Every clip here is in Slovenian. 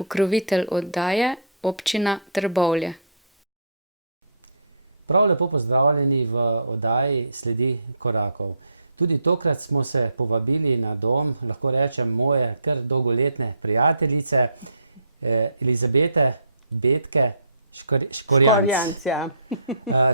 pokrovitelj oddaje Občina Trbovlje. Prav lepo pozdravljeni v oddaji Sledi korakov. Tudi tokrat smo se povabili na dom, lahko rečem, moje kar dolgoletne prijateljice, Elizabete Betke Škorjanc. Ja.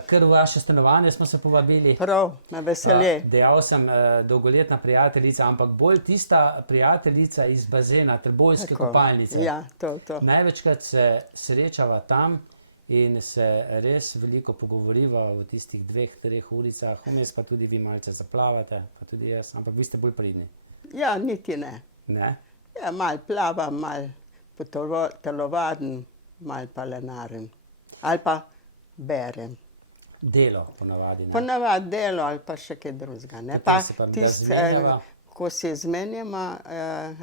Kar v vaše stanovanje smo se povabili. Prav, me veseli. Dejal sem dolgoletna prijateljica, ampak bolj tista prijateljica iz bazena, Trbovljske kopalnice. Ja, to. Največkrat se srečava tam in se res veliko pogovoriva v tistih 2-3 uricah, vmes pa tudi vi malce zaplavate, pa tudi jaz, ampak vi ste bolj pridni. Ja, niti ne. Ne? Ja, malo plavam, malo telovadem, malo pa lenarem. Ali pa berem. Delo ponavadi, ne? Ponavadi delo ali pa še kaj drugega. Ne? Potem se pa da zmenjava. Ko se zmenjamo,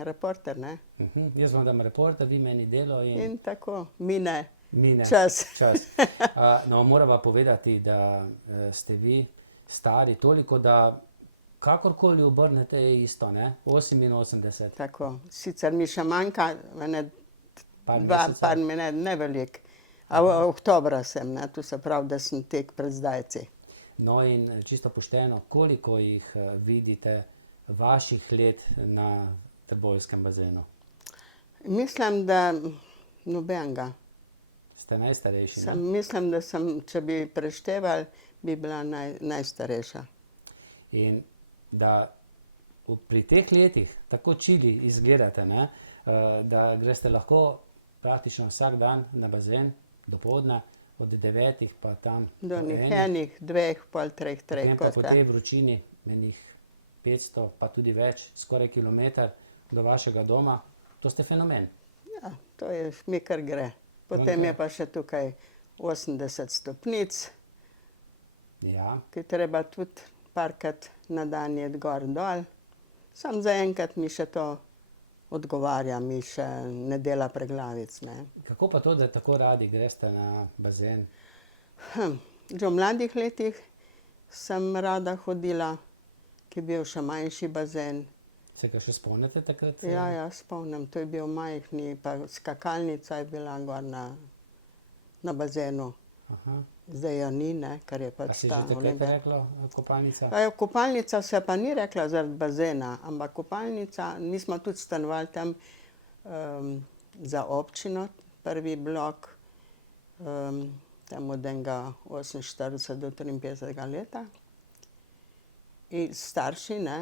reporter, ne? Jaz vam dam reporter, vi meni delo In tako mine mine čas. No, morava povedati, da ste vi stari toliko, da kakorkoli obrnete je isto, ne? 88. Tako, sicer mi še manjka par minut, ne veliko. A v oktobra sem, ne? To se pravi, da sem tek pred zdajci. No in čisto pošteno, koliko jih vidite vaših let na Trbovljskem bazenu? Mislim, da nobenega. Ste najstarejši, ne? Mislim, da sem, če bi preštevali, bi bila najstarejša. In da pri teh letih tako čili izgledate, ne? Da greste lahko praktično vsak dan na bazen, dopoldne, od 9 pa tam Do enih, 2, pol 3, potem pa po tej vročini, enih 500, pa tudi več, skoraj kilometer do vašega doma. To ste fenomen. Ja, to je mi kar gre. Potem je pa še tukaj 80 stopnic, Ja. ki treba tudi parkrat na dan iti gor dol. Sam zaenkrat mi še to odgovarja, mi še ne dela preglavic, ne. Kako pa to, da tako radi greste na bazen? Že v mladih letih sem rada hodila, ki je bil še manjši bazen. Se ga še spomnite takrat? Ja, spomnim, to je bil majhni, pa skakalnica je bila gor na bazenu. Aha. Zdaj jo ni, ne, ker je Pa pač se ta že takrat reklo kopalnica? Kopalnica se pa ni rekla zaradi bazena, ampak kopalnica, mi smo tudi stanovali tam za občino, prvi blok, tam od enega 48 do 53 leta. In starši, ne.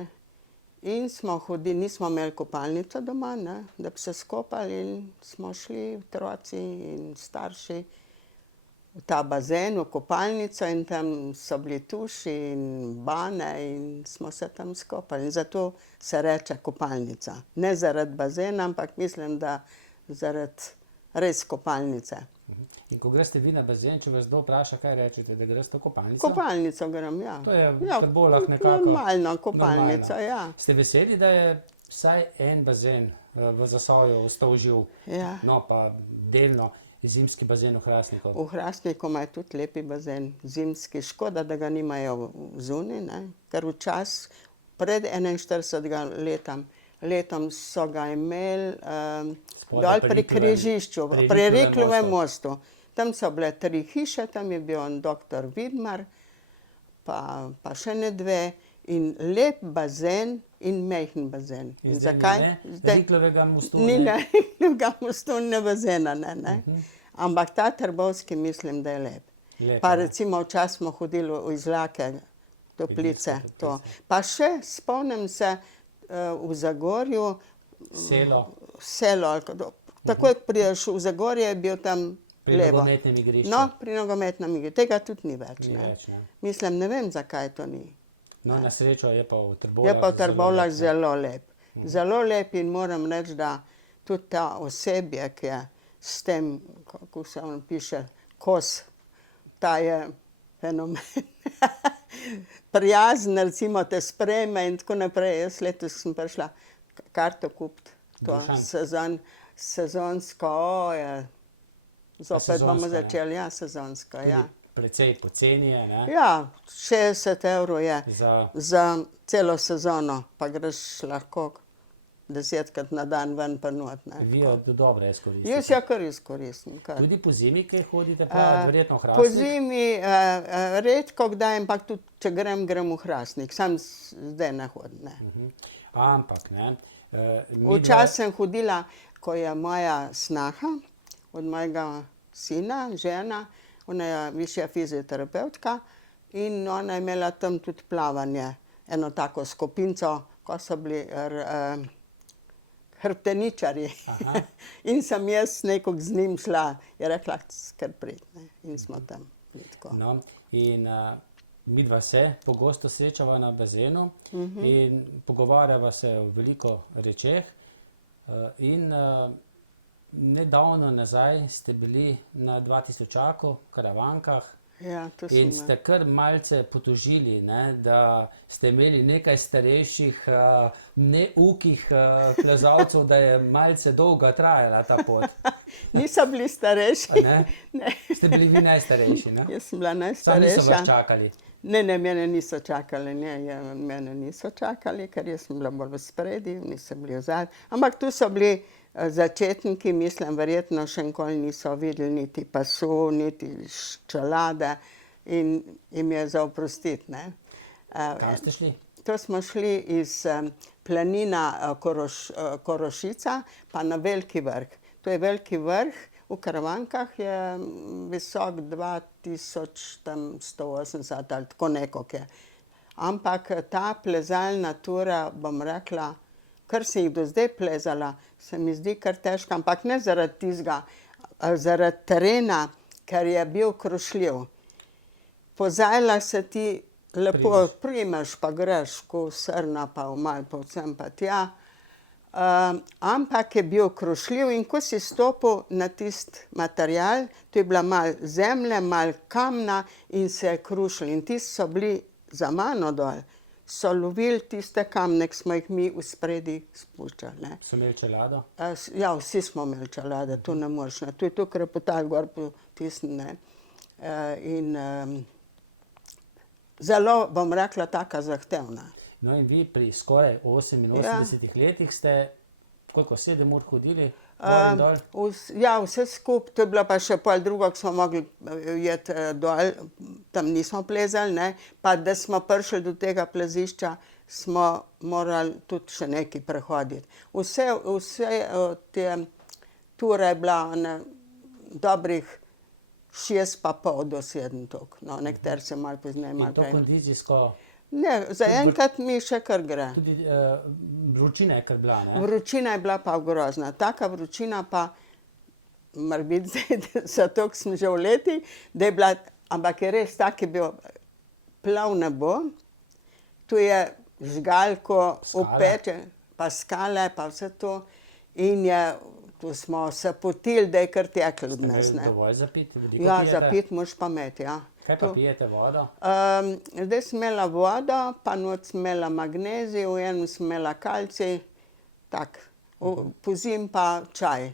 In smo hodili, nismo imeli kopalnico doma, ne, da bi se skopali in smo šli otroci in starši v ta bazen, v kopalnico in tam so bili tuši in bane in smo se tam skopali. In zato se reče kopalnica. Ne zaradi bazena, ampak mislim, da zaradi res kopalnice. In ko greste vi na bazen, če vas kdo vpraša, kaj rečete, da greste v kopalnico? Kopalnico grem, ja. To je v Trbovljah nekako Normalno, kopalnico, ja. Ste veseli, da je vsaj en bazen v Zasavju ostal živ? Ja. No, pa delno zimski bazen v Hrastniku. V Hrastniku imajo tudi lepi bazen, zimski. Škoda, da ga nimajo zunaj, ne. Ker včasih pred 41 letom so ga imeli dol pri križišču, pri Riklovem mostu. Tam so bile 3 hiše, tam je bil en doktor Vidmar, pa še ne 2, in lep bazen in majhen bazen. In zdaj zakaj? ne Riklovega mostu, Ni ne? Riklovega mostu, ne bazena, ne. Ampak ta Trbovski mislim, da je lep. Lep, Pa ne? recimo včasih smo hodili v Izlake, Toplice, to. Pa še spomnim se v Zagorju, Selo, takoj ko prideš v Zagorje, je bil tam pri levo. nogometnem igrišču. No, pri nogometnem igrišču. Tega tudi ni več, Ni ne. več, ne. Mislim, ne vem, zakaj to ni. No, na srečo je pa v Je Trbovljah pa v Trbovljah zelo zelo lep. Zelo lep in moram reči, da tudi ta osebje, ki je s tem, kako se on piše, Kos, ta je fenomen. Prijazen, recimo te sprejme in tako naprej. Jaz letos sem prišla karto kupiti, to sezonsko, zopet bomo začeli, ja, sezonsko, ja. Precej poceni je, ne? Ja, 60 € je Za za celo sezono, pa greš lahko 10krat na dan ven pa not. Vi jo dobro izkoristite. Jaz jo kar izkoristim. Kar. Tudi po zimi, kaj hodite plavat, verjetno v Po Hrastnik? zimi redko kdaj, ampak tudi če grem v Hrastnik. Sam zdaj ne hodim. Ne. Ampak, ne. Včasih sem hodila, ko je moja snaha od mojega sina, žena, ona je višja fizioterapevtka in ona je imela tam tudi plavanje, eno tako skupinco, ko so bili hrbteničarji. In sem jaz nekako z njim šla, je rekla, kar prid, ne. In smo tam bili tako. No, in midva se pogosto srečava na bazenu in pogovarjava se o veliko rečeh. In nedavno nazaj ste bili na 2000-aku, Karavankah, Ja, to in sem. ste kar malce potožili, ne, da ste imeli nekaj starejših, neukih plezalcev, da je malce dolga trajala ta pot. Niso bili starejši. A ne? Ne. Ste bili vi najstarejši, ne? Jaz sem bila Samo niso najstarejša. vas čakali. Ne, mene niso čakali, mene niso čakali, ker jaz sem bila bolj v spredi, niso bili v zadnji. Ampak tu so bili začetniki, mislim, verjetno še nikoli niso videli niti pasu, niti čelade in jim je za oprostiti, ne. Kam ste šli? To smo šli iz planina Korošica pa na Veliki vrh. To je Veliki vrh, v Karavankah je visok 2180 ali tako nekako je. Ampak ta plezalna tura, bom rekla, kar sem jih do zdaj plezala, se mi zdi kar težka, ampak ne zaradi tistega, zaradi terena, ker je bil krušljiv. Pozajla se ti lepo primeš, pa greš, ko srna pa malo povsem pa tja. Ampak je bil krušljiv in ko si stopil na tisti material, to je bila malo zemlje, malo kamna in se je krušil. In tisti so bili za mano dol, so lovili tiste kamne, ki smo jih mi v spredi spuščali, ne. So imeli čelado? Ja, vsi smo imeli čelade, tu ne moreš, ne. Tu je to krepotal gor potisnjen, ne. In zelo, bom rekla, taka zahtevna. No in vi pri skoraj 88 letih ste, koliko, 7 ur hodili gor in dol? Ja, vse skupaj, to je bilo pa še pol drugo, ko smo mogli iti dol, tam nismo plezali, ne, pa da smo prišli do tega plezišča, smo morali tudi še nekaj prehoditi. Vse te ture je bila dobrih 6,5 do 7 tok, no, nekateri se malo pozneje, In malo to prej. kondicijsko, Ne, zaenkrat mi še kar gre. tudi vročina je kar bila, ne? Vročina je bila pa grozna. Taka vročina pa, mora biti zdaj, zato ker sem že v leti, da je bila, ampak je res tak je bil plav nebo, tu je žgalko upeče, pa skale, pa vse to in je, tu smo se potili, da je kar teklo od nas, Ste imeli ne. dovolj za piti? Veliko Ja, pijete? za piti moraš pa imeti, ja. Kaj pa pijete, vodo? Zdaj sem imela vodo, pa noč sem imela magnezij, v enem sem imela kalcij, tak. Pozimi pa čaj.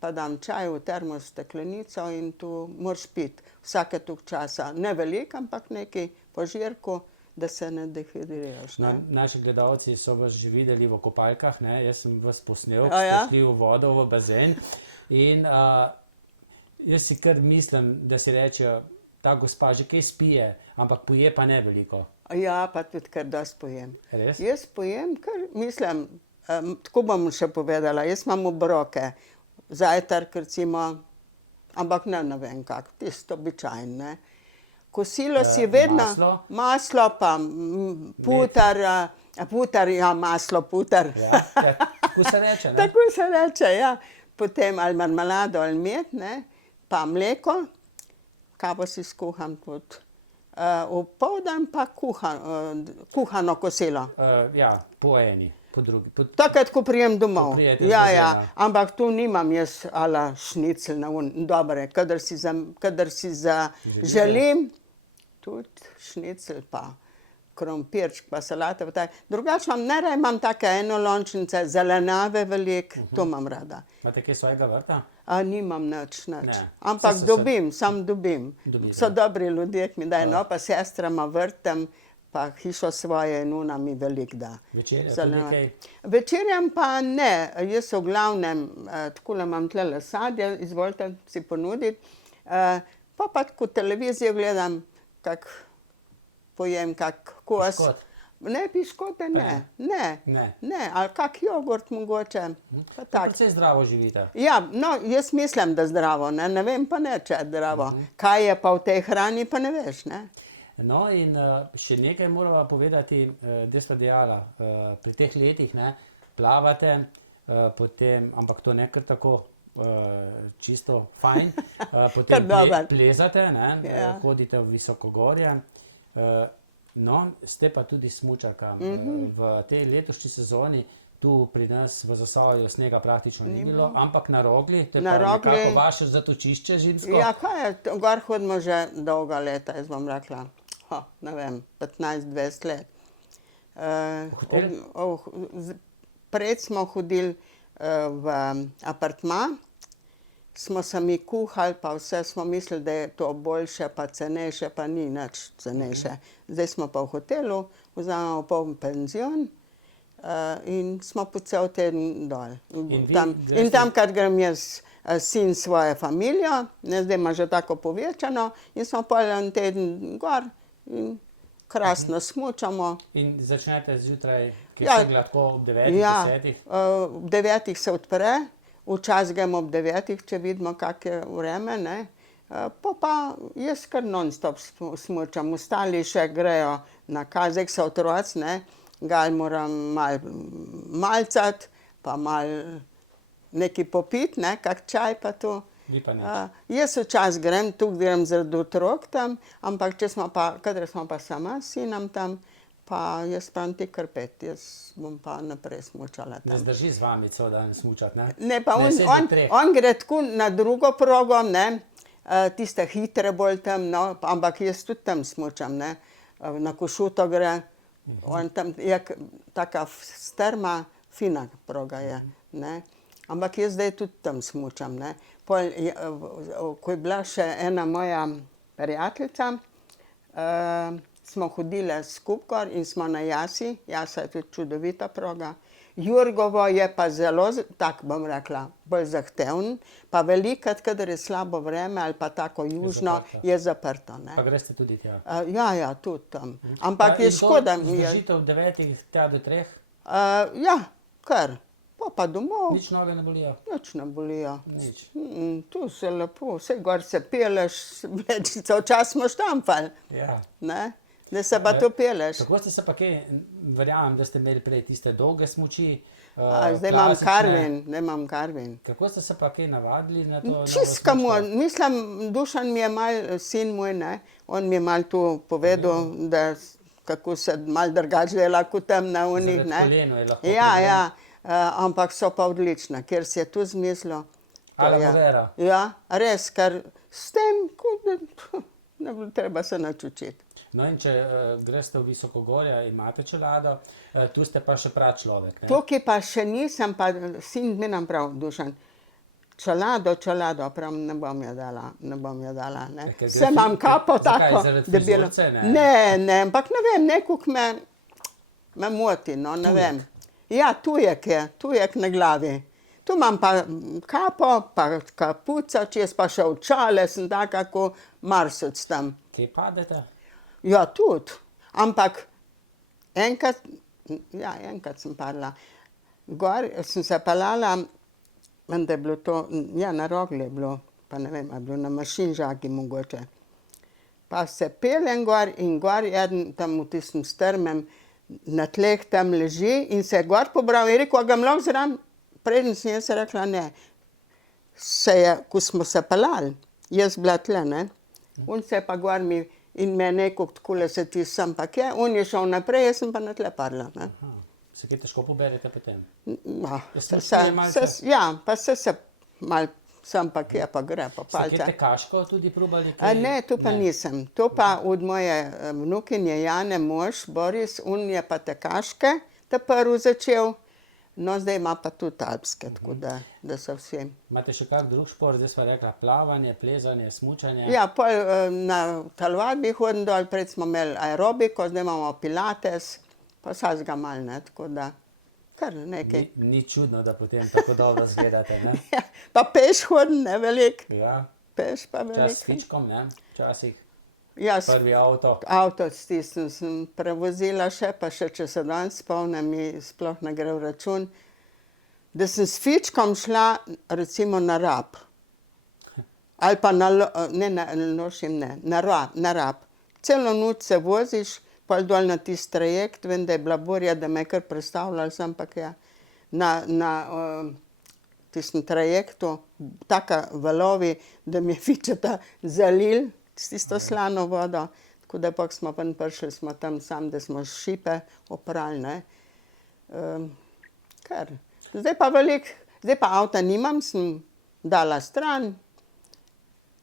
Pa dam čaj v termos steklenico in tu moraš piti vsake toliko časa. Ne veliko, ampak nekaj požirku, da se ne dehidriraš, ne. Naši gledalci so vas že videli v kopalkah, ne? Jaz sem vas posnel, A ja? ste šli v vodo, v bazen in jaz si kar mislim, da si rečejo, ta gospa že kaj spije, ampak poje pa ne veliko. Ja, pa tudi kar dosti pojem. Res? Jaz pojem, kar mislim, tako bom še povedala, jaz imam obroke, zajtrk recimo, ampak ne vem kak, tisto običajno, ne. Kosilo si vedno, maslo pa putar, ja, maslo, putar. Ja, tako se reče, ne? Tako se reče, ja. Potem ali marmelado ali med, ne, pa mleko, kavo si skuham tudi. Opoldan pa kuhano kosilo. Ja, po eni, po drugi. Takrat, ko prijem domov. Ko prijete z Ja, bazena. ampak tu nimam jaz ala šnicl na dobre, kadar si želim, tudi šnicl pa krompirček pa salata. Drugače imam take enolončnice, zelenjave veliko, to imam rada. Imate kaj svojega vrta? Nimam nič. Ne. Ampak dobim, sam dobim. Dobite. So dobri ljudje, ki mi dajo, no pa sestra ima vrt tam, pa hišo svojo in ona mi veliko da. Večerja tudi Zelo. kaj? Večerjam pa ne, jaz v glavnem, takole imam tlele sadje, izvolite si ponuditi. Pa ko televizijo gledam, kak pojem kak kos. Piškot? Ne, piškote ne, ne, ali kak jogurt mogoče, pa tak. Precej zdravo živite. Ja, no, jaz mislim, da zdravo, ne vem pa ne, če je zdravo. Kaj je pa v tej hrani, pa ne veš, ne. No in še nekaj morava povedati, da sta dejala, pri teh letih, ne, plavate, potem, ampak to ne kar tako čisto fajn, potem plezate, ne, hodite v visokogorje, no, ste pa tudi smučarka. V tej letošnji sezoni tu pri nas v Zasavju snega praktično ni bilo, ampak na Rogli, to je pa nekako vaše zatočišče zimsko. Ja, kaj je, gor hodimo že dolga leta, jaz bom rekla, ne vem, 15-20 let. Prej smo hodili v apartma, smo sami kuhali, pa vse smo mislili, da je to boljše, pa cenejše, pa ni nič cenejše. Zdaj smo pa v hotelu, vzamemo poln penzion in smo po cel teden dol. In tam, kar grem jaz, sin svojo familijo, zdaj ima že tako povečano, in smo pol en teden gor in krasno smučamo. In začnete zjutraj, ki se lahko ob 9-10? Ob 9 se odpre. Včasih gremo ob 9, če vidimo, kak je vreme, ne. Pa jaz kar non-stop smučam, ostali še grejo na zdaj so otroci, ne, Gal moram malcati, pa malo nekaj popiti, ne, kak čaj pa to. Vi pa nič. Jaz včasih grem, tukaj grem zaradi otrok tam, ampak kadar smo pa sama s sinom tam, pa jaz pravim ti kar pet, jaz bom pa naprej smučala tam. Ne zdrži z vami cel dan smučati, ne? Ne, pa on gre tako na drugo progo, ne, tiste hitre bolj tam, no, ampak jaz tudi tam smučam, ne, na Košuto gre, on tam je taka strma, fina proga je, ne, ampak jaz zdaj tudi tam smučam, ne. Pol, ko je bila še ena moja prijateljica, smo hodile skupaj gor in smo na Jasi, Jasa je tudi čudovita proga. Jurgovo je pa zelo, tako bom rekla, bolj zahteven, pa velikokrat, kadar je slabo vreme ali pa tako južno, je zaprto, ne. Pa greste tudi tja? Ja, tudi tam. Ampak je škoda. In to zdržite ob 9 tja do 3? Ja, kar. Pa domov. Nič noge ne bolijo? Nič ne bolijo. Nič. Tu se lepo, vse gor se peleš, vlečica, včasih smo štampali, Ja. ne. Da se pa to peleš. Kako ste se pa kaj, verjamem, da ste imeli prej tiste dolge smuči, Zdaj imam Karvin. Kako ste se pa kaj navadili na to? Čiskamo, mislim, Dušan mi je malo, sin moj, ne, on mi je malo tu povedal, da kako se malo drugače dela kot tam na unih, ne. Zaradi koleno je lahko Ja, ampak so pa odlična, ker si je tu zmislil. Ala Movera. Ja, res, ker s tem, ne bo treba se nič učiti. No in če greste v visokogorje, imate čelado, tu ste pa še prav človek, ne? Tukaj pa še nisem, pa sin mi nam prav, Dušan, čelado, prav ne bom jo dala, ne. Se imam kapo tako, zaradi debelo. frizurce, ne? Ne, ampak ne vem, nekako me moti, no, ne vem. Ja, tujek na glavi. Tu imam pa kapo, pa kapuco, čez pa še očale, sem taka ko Marsec tam. Kje padete? Ja, tudi. Ampak enkrat sem padla. Gor sem se peljala, da je bilo to, ja, na Rogli je bilo, pa ne vem, a je bilo na Mašinžagi mogoče. Pa se peljem gor in gor eden tam v tistem strmem na tleh tam leži in se je gor pobral in rekel, a ga lahko zraven, preden sem jaz rekla ne. Ko smo se peljali, jaz bila tle, ne, on se je pa gor mi in me nekako takole se ti sem pa kje, on je šel naprej, jaz sem pa na tle padla, ne. Se kaj težko poberete potem? Ja, pa se malo sem pa kje, pa gre, pa palce. Ste kaj tekaško tudi probali? Ne, to pa nisem. To pa od moje vnukinje Jane mož, Boris, on je pa tekaške prvi začel, No, zdaj ima pa tudi alpske, tako da so vsi. Imate še kak drug šport, zdaj sva rekla plavanje, plezanje, smučanje? Ja, pol na telovadbi hodim dol, pred smo imeli aerobiko, zdaj imamo pilates, pa vsakega malo, ne, tako da kar nekaj. Ni čudno, da potem tako dobro izgledate, ne? Ja, pa peš hodim, ne, veliko. Ja, Peš pa čas s veliko. fičkom, ne? Včasih Jaz prvi avto. avto stisnem, sem prevozila še, pa še če se danes spomnim, mi sploh ne gre v račun, da sem s fičkom šla recimo na Rab. Ali pa na Lošim, ne, na Rab. Celo noč se voziš, pol dol na tisti trajekt, vem, da je bila burja, da me je kar prestavljala, ampak ja, na tistem trajektu, taka valovi, da mi je fičeta zalil s tisto slano vodo, tako da pa smo ven prišli, smo tam sam, da smo šipe oprali, ne. Kar. Zdaj pa avta nimam, sem dala stran,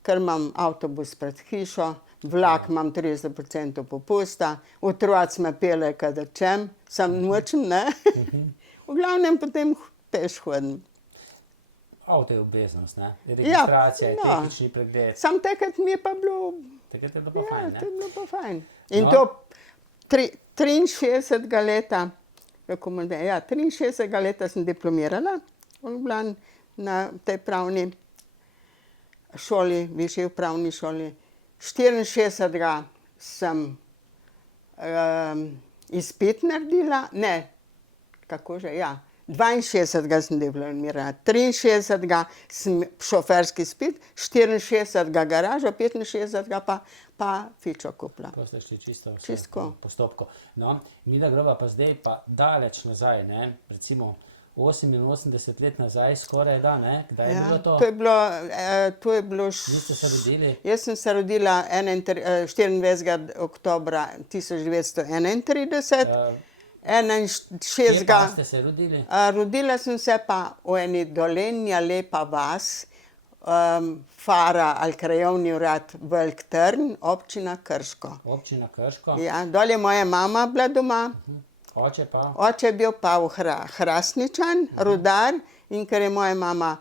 ker imam avtobus pred hišo, vlak imam 30% popusta, otroci me peljejo, kadar čem, sam nočem, ne. V glavnem potem peš hodim. Avto je obveznost, ne? Registracija, no. tehnični pregled. Sam takrat mi je pa bilo, Takrat je bilo pa ja, fajn, to je ne? bilo pa fajn. In No. to 63. leta, kako mu zdaj, ja, 63. leta sem diplomirala v Ljubljani na tej pravni šoli, višji upravni šoli. 64. sem izpit naredila, ne, kako že, ja. 62. sem diplomirala, 63. sem šoferski izpit, 64. garažo, 65. pa fičo kupila. Ko ste šli čisto vse Čistko. po postopku. No, midva greva pa zdaj pa daleč nazaj, ne? Recimo 88 let nazaj, skoraj da, ne? Kdaj je bilo to? To je bilo Niste se rodili? Jaz sem se rodila 24. oktobra 1931, Kje pa ste se rodili? rodila sem se pa v eni Dolenja lepa vas, Fara ali krajevni urad Velik Trn, občina Krško. Občina Krško? Ja, dol je moja mama bila doma, Oče pa? oče je bil pa Hrastničan, rudar, in ker je moja mama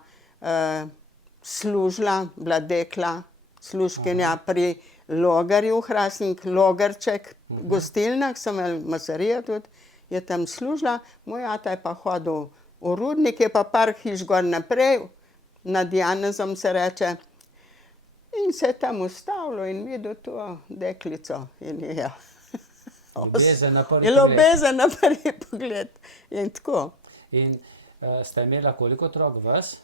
služila, bila dekla, služkinja pri Logarju v Hrastnik, Logarček, gostilnah, so imeli masarijo tudi, je tam služila, moj ata je pa hodil v Rudnik, je pa par hiš gor naprej, nad Janezom se reče, in se je tam ustavilo in videl to deklico in je Ljubezen na prvi je pogled. ljubezen na prvi pogled. In tako. In ste imela koliko otrok vas?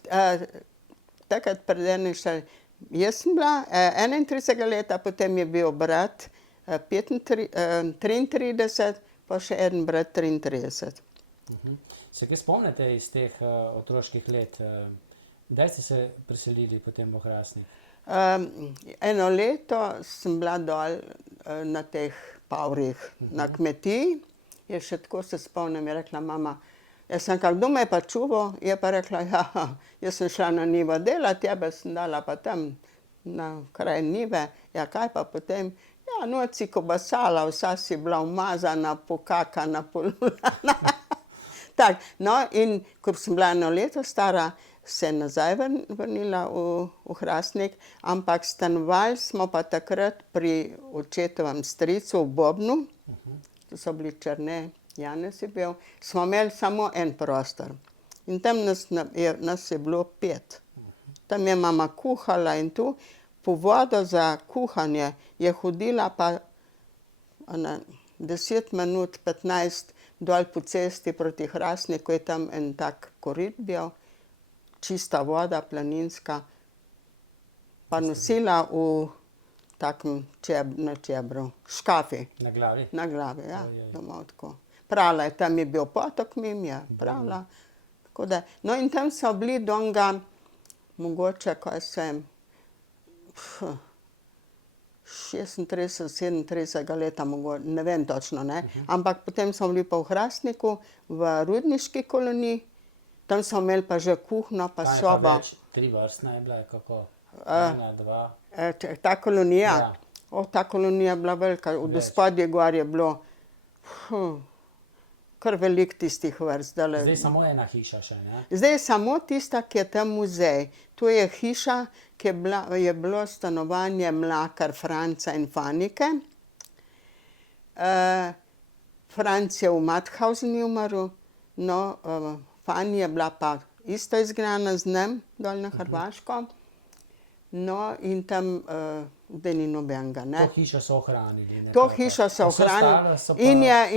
Takrat pred enim še, jaz sem bila 31. leta, potem je bil brat 33, pa še en brat 33. Se kaj spomnite iz teh otroških let? Kdaj ste se preselili potem v Hrastnik? Eno leto sem bila dol na teh pavrih na kmetiji, je še tako se spomnim, je rekla mama, jaz sem kak, kdo me je pa čuval, je pa rekla, ja, jaz sem šla na njivo delat, tebe sem dala pa tam na kraj njive, ja, kaj pa potem, ja, noč si kobasala, vsa si bila umazana, pokakana, polulana. Tak, no, in ko sem bila eno leto stara, se nazaj vrnila v Hrastnik, ampak stanovali smo pa takrat pri očetovem stricu v Bobnu, to so bili Črne, Janez je bil, smo imeli samo en prostor. In tam nas je bilo 5. Tam je mama kuhala in tu, po vodo za kuhanje je hodila pa 10 minut, 15 dol po cesti proti Hrastniku, je tam en tak korit bil, čista voda, planinska, pa nosila v takem na čebru, škafi. Na glavi? Na glavi, ja, Ojej. domov tako. Prala je, tam je bil potok mim, je prala. Tako da, no in tam so bili donga, mogoče, kaj sem, 36, 37 leta, ne vem točno, ne. Ampak potem smo bili pa v Hrastniku, v rudniški koloniji, tam so imeli pa že kuhinjo pa Ta je pa sobo. več, 3 vrstna je bila, kako? 1, 2, Ta kolonija, Ja. ta kolonija je bila velika, od spodje gor je bilo kar veliko tistih vrst. Zdaj samo ena hiša še, ne? Zdaj je samo tista, ki je tam muzej. To je hiša, ki je bilo stanovanje Mlakar, Franca in Fanike. Franc je v Mathausenu umrl, no, Fani je bila pa isto izgnana z njim dol na Hrvaško. No, in tam zdaj ni nobenega, ne. To hišo so ohranili. To hišo so ohranili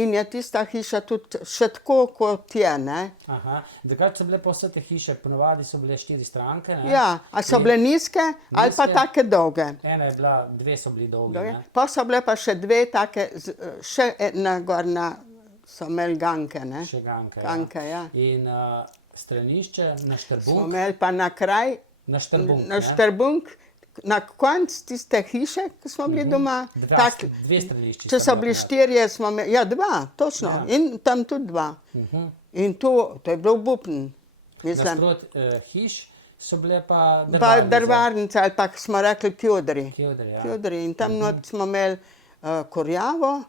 in je tista hiša tudi še tako, kot je, ne. Aha, drugače so bile pa vse te hiše, ponovadi so bile 4 stranke, ne? Ja, a so bile nizke ali pa take dolge. Ena je bila, 2 so bili dolgi, ne? Pa so bile pa še 2 take, še ena gor so imeli ganke, ne. Še ganke, Ganke, ja. In stranišče na Smo Štrbunk, imeli pa na kraj, na Štrbunk, na Štrbunk, na konc tiste hiše, ko smo bili doma. Dve stranišči. Če so bili 4, smo imeli, ja 2, točno, in tam tudi 2. In to je bilo obupno. Nasprot hiš so bile pa drvarnice, ali pa smo rekli kjodri. Kjodri, ja. Kjodri, in tam not smo imeli kurjavo.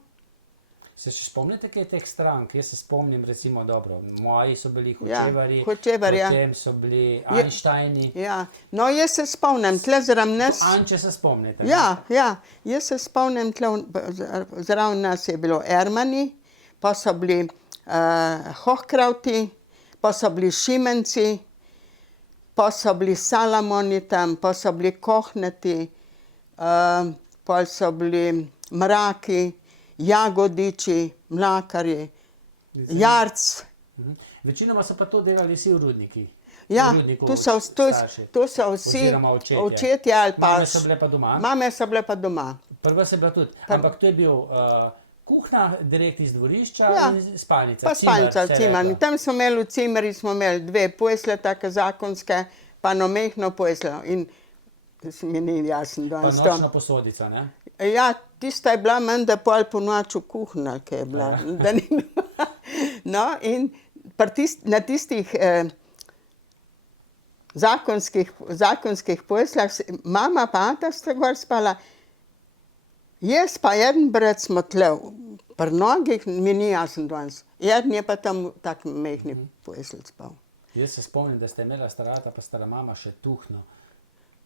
Se še spomnite kaj teh strank? Jaz se spomnim recimo dobro, moji so bili Ja, Hočevarji, Hočevar, ja. potem so bili Einsteini. Ja, no jaz se spomnim, tle zraven nas. Anče se spomnite? Ja, jaz se spomnim, tle zraven nas je bilo Ermani, pa so bili Hohkrauti, pa so bili Šimenci, pa so bili Salamoni tam, pa so bili Kohneti, pa so bili Mraki, Jagodiči, Mlakarji, Jarc. Večinoma so pa to delali vsi v Rudniki. Ja, V Rudniku tu so vsi Oziroma očetje. očetje ali pa... Mame so bile pa doma? Mame so bile pa doma. Prva se je bila tudi, ampak to je bil kuhna direkt iz dvorišča Ja. in spalnica. Pa spalnica, cimer, se je cimer. rekla. Tam smo imeli v cimeri, smo imeli 2 posle, take zakonske, pa eno mehno poslo. In to se mi ni jasno Pa danes. nočna posodica, ne? Ja, tista je bila menda pol po noč v kuhna, ki je bila. Da ni bila. No, in na tistih zakonskih poslah, mama pa ata sta gor spala, jaz pa eden brat smo tle, pri nogih mi ni jasno danes. Eden je pa tam tak mehni posel spal. Jaz se spomnim, da ste imela starata pa stara mama še tuhno.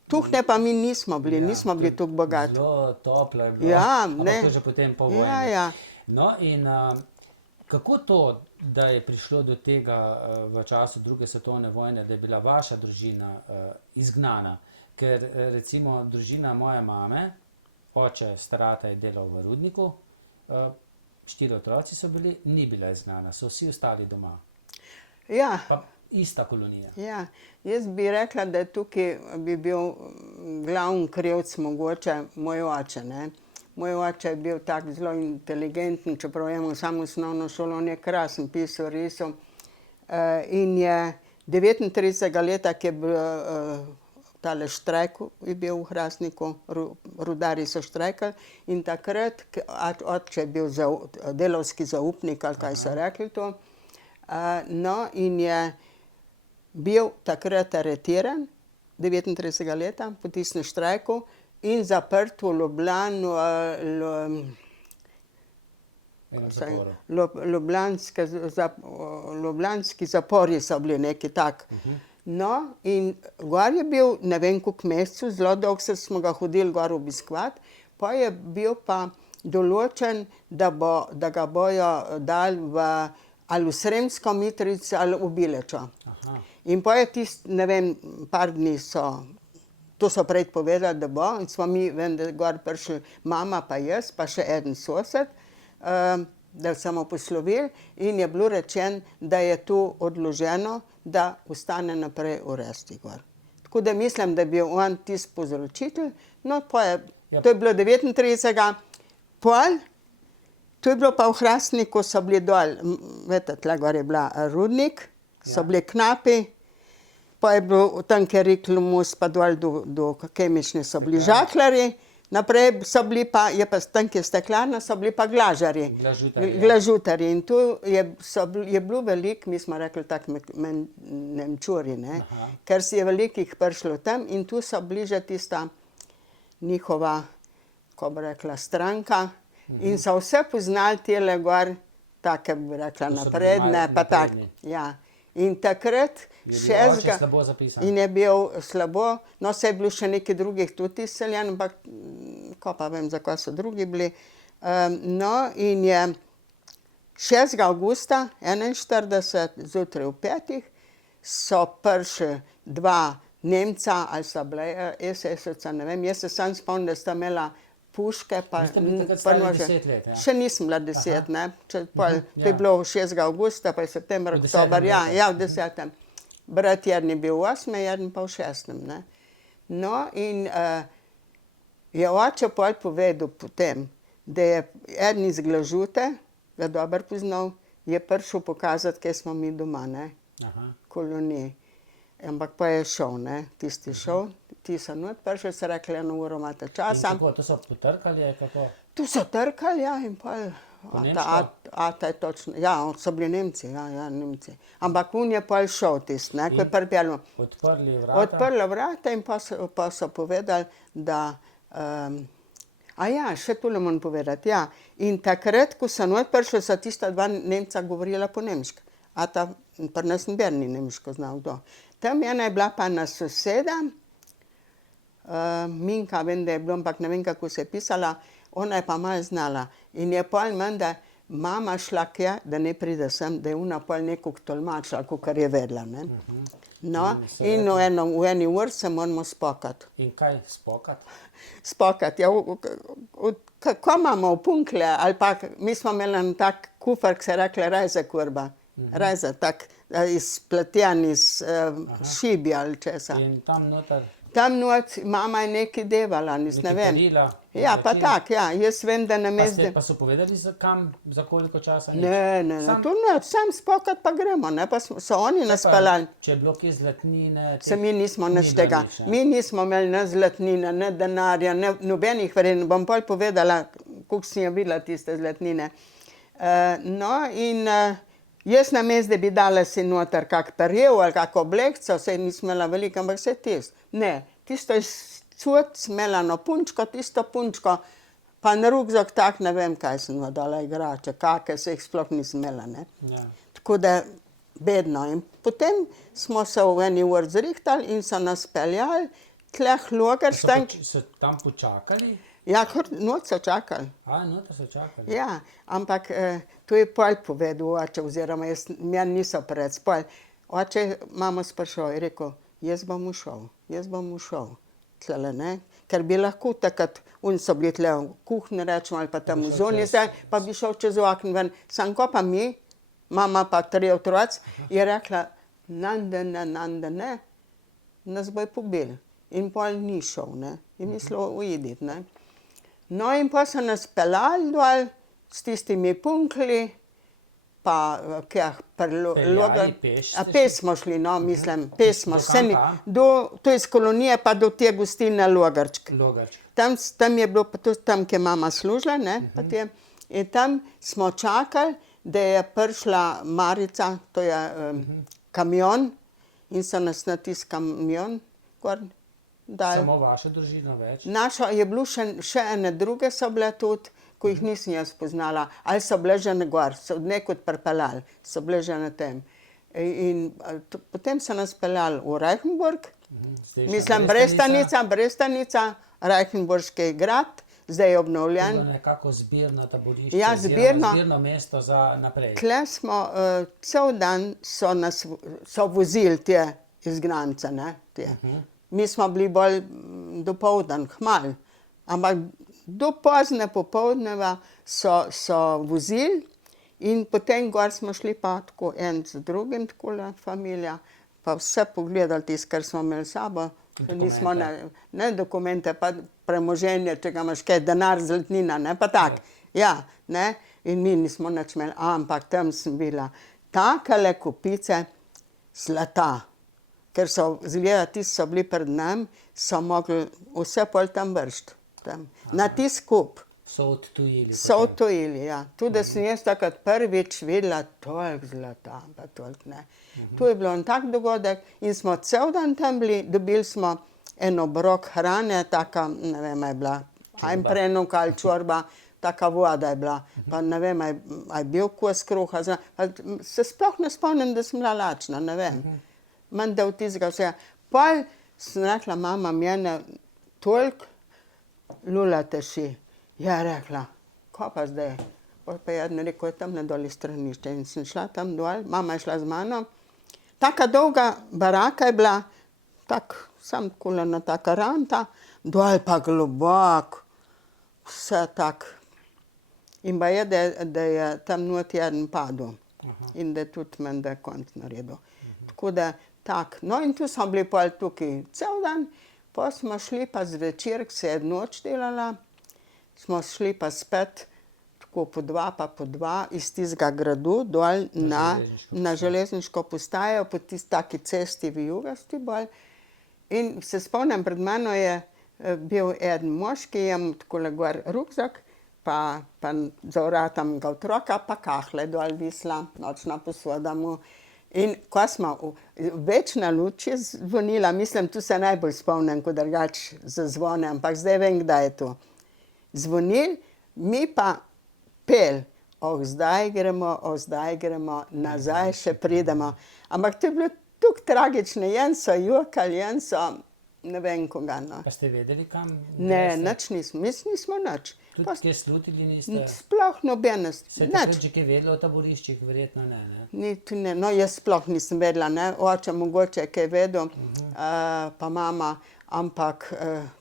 Tuhne pa mi nismo bili, nismo bili tako bogati. Zelo toplo je bilo, Ja, ampak ne. to je že potem po vojni. Ja, ja. No in kako to, da je prišlo do tega v času druge svetovne vojne, da je bila vaša družina izgnana? Ker recimo družina moje mame, oče starata je delal v Rudniku, 4 otroci so bili, ni bila izgnana, so vsi ostali doma. Ja. Pa ista kolonija. Ja, jaz bi rekla, da je tukaj bi bil glavni krivec mogoče moj oče, ne. Moj oče je bil tak zelo inteligenten, čeprav je imel samo osnovno šolo, on je krasen pisal, risal. In je 39. leta, ki je bil tale štrajk je bil v Hrastniku, rudarji so štrajkali, in takrat, oče je bil delavski zaupnik, ali kaj so rekli to, no, in je bil takrat aretiran, 39. leta, po tistem štrajku, in zaprt v Ljubljano, ljubljanski zapori so bili neki tak. No, in gor je bil, ne vem koliko mesecev, zelo dolgo smo ga hodili gor obiskovat, pa je bil pa določen, da ga bojo dali ali v Sremsko Mitrovico ali v Bilečo. In pa je ne vem, par dni to so prej povedali, da bo, in smo mi, vem, da gor prišli mama pa jaz, pa še eden sosed, da smo poslovili, in je bilo rečeno, da je to odloženo, da ostane naprej v Resti gor. Tako da mislim, da je bil on tisti povzročitelj, no, to je bilo 39. Pol, to je bilo pa v Hrastniku, so bili dol, veste, tle gor je bila Rudnik, so bili knapi, pa je bil tam, kjer je Riklumus, pa dol do Kemične so bili žaklarji, naprej so bili pa, je pa tam, kjer je steklarna, so bili pa glažarji. Glažutarji. In tu je bilo veliko, mi smo rekli tako Nemčuri, ne, ker si je velikih prišlo tam, in tu so bliže tista njihova, ko bi rekla, stranka, in so vse poznali tele gor take, bi rekla, To so bili napredne, malo pa tak. napredni. Ja. In takrat Je bil oče šestega slabo zapisan? in je bil slabo, no se je bilo še nekaj drugih tudi izseljen, ampak ko pa vem, zakaj so drugi bili. No, in je 6. avgusta 41, zjutraj ob 5, so prišli dva Nemca, ali so bile SS-ovca, ne vem, jaz se sam spomnim, da sta imela puške, pa Vi ste bili takrat stari nože. 10 let, ja? Še nisem bila 10, ne. To je ja. bilo 6. avgusta, pa je september, V 10. oktober, ja, letu. ja, v 10. Brat Jernej je bil v 8., Jernej pa v 6., ne. No, in je oče pol povedal potem, da je eden iz Glažute, ga dobro poznal, je prišel pokazati, kaj smo mi doma, ne, Aha. koloniji. Ampak pa je šel, ne, tisti šel, ti so not prišli, so rekli, 1 uro imate In časa. kako, to so potrkali, ali kako? Tu so trkali, ja, in pol. Po Ata je točno, ja, so bili Nemci, ja, Nemci. Ampak on je pol šel tisti, ne, ko je pripeljal. Odprli vrata? Odprla vrata in pa so povedali, da še tole moram povedati, ja. In takrat, ko so not prišli, so tista dva Nemca govorila po nemško. Ata pri nas noben ni nemško znal kdo. Tam ena je bila pa na soseda, Minka, vem, da je bilo, ampak ne vem, kako se je pisala, ona je pa malo znala. In je pol menda mama šla kje, da ne pride sem, da je ona pol nekog tolmačila, kakor je vedela, ne. No, in v eni uri se moramo spokati. In kaj, spokati? Spokati, ja, ko imamo v punkle, ali pa mi smo imeli en tak kufer, ki se je rekla rajzekurba. Rajza, tak izpletean iz šibi ali česa. In tam noter Tam noč mama je nekaj devala, ne vem. darila? Ja, pa tak, ja, jaz vem, da namesto. Pa so povedali, za koliko časa? Ne, Sam- tu noč, sam spokat pa gremo, ne, pa so oni nas Pa, peljali. Če je bilo kje zlatnine... Se mi nismo nič bilo tega. nič, ne? Mi nismo imeli ne zlatnine, ne denarja, ne nobenih vrednosti. Bom pol povedala, koliko sem jo videla tiste zlatnine. No, in jaz namesto, da bi dala si noter kak perjev ali kako oblekco, saj nisem imela veliko, ampak vse tisto. Ne, tisto iz cvet, smelano punčko, tisto punčko, pa na rukzak tak, ne vem, kaj sem dala igrače, kake, se jih sploh nisem imela, ne. Ja. Tako da bedno. In potem smo se v eni uri zrihtali in so nas peljali, tleh Logarštank. So tam počakali? Ja, kar noč so čakali. Noter so čakali. Ja, ampak to je pol povedal oče, oziroma meni niso preč. Pol oče mamo sprašal, je rekel, jaz bom ušel. Tlele, ne? Ker bi lahko takrat, oni so bili tle v kuhinji, rečemo, ali pa tam v zoni, pa bi šel čez okno ven. Sam ko pa mi, mama pa 3 otroci, je rekla, ne, nas bojo pobili. In pol ni šel, ne. In mislil uiditi, ne. No, in pa so nas peljali dol s tistimi punkli, pa Peljali, peš ste peš smo šli, no, mislim, peš smo. Do kampa? To iz kolonije pa do te gostilne Logarčk. Logač. Tam je bilo, pa tudi tam, kjer je mama služila, ne, pa te. In tam smo čakali, da je prišla marica, to je kamion, in so nas na tisti kamion gor dali. Samo vaša družina več? Naša je bilo še ene druge so bile tudi, ko jih nisem jaz poznala, ali so bile že na gor, so nekud pripeljali, so bile že na tem. In potem so nas peljali v Reichenburg, mislim, Brestanica, Reichenburški grad, zdaj je obnovljen. To je nekako zbirno taborišče, Ja, zbirno. zbirno mesto za naprej. Tle smo, cel dan so vozili te izgnance, ne, te. Mi smo bili bolj dopoldan, hmal, ampak do pozne popoldneva so vozili in potem gor smo šli pa tako en z drugim, takole familija, pa vse pogledali tisto, kar smo imeli s sabo. Nismo ne dokumente, pa premoženje, če ga imaš kaj, denar, zlatnina, ne, pa tak. Ja, ne, in mi nismo nič imeli, ampak tam sem bila takele kupice zlata. Ker so, zgleda, tisti so bili pred nami, so mogli vse pol tam vršiti. Na tisti kup. So odtujili. So odtujili, ja. Tudi sem jaz takrat prvič videla toliko zlata, pa toliko ne. To je bilo en tak dogodek in smo cel dan tam bili, dobili smo en obrok hrane, taka, ne vem, je bila ajnprenovka ali čorba, taka voda je bila, pa ne vem, a je bil kos kruha, se sploh ne spomnim, da sem bila lačna, ne vem. Manj del tistega vsega. Pol sem rekla, mama, mene toliko lulate ši. Ja, rekla, ko pa zdaj? Pol pa je rekel, je tam dol iz stranišča in sem šla tam dol, mama je šla z mano. Taka dolga baraka je bila, tak, sam kulena taka ranta, dol pa globok, vse tak. In pa je, da je tam not jeden padel. In da je tudi menda konc naredil. Tako da, tak. No in tu smo bili pol tukaj cel dan, pa smo šli pa zvečer, ko se je noč delala, smo šli pa spet tako po dva pa po dva iz tistega gradu dol na železniško postajo, po tisti taki cesti vijugasti bolj. In se spomnim, pred mano je bil eden moški, je mu takole gor rukzak, pa za vratom ga otroka, pa kahle dol visla, nočna posoda mu. In ko smo večna luč je zvonila, mislim, tu se najbolj spomnim, ko drugače zazvone, ampak zdaj vem, kdaj je to. Zvonil, mi pa pel, zdaj gremo, nazaj še pridemo. Ampak to je bilo tako tragično, jen so jokali, jen so, ne vem koga, no. Pa ste vedeli, kam? Ne, nič nismo, mi nismo nič. Tudi kje slutili niste? Sploh nobene, Se takrat že kaj vedelo o taboriščih? Verjetno ne, ne? Niti ne, no jaz sploh nisem vedela, ne, oče mogoče je kaj vedel, pa mama, ampak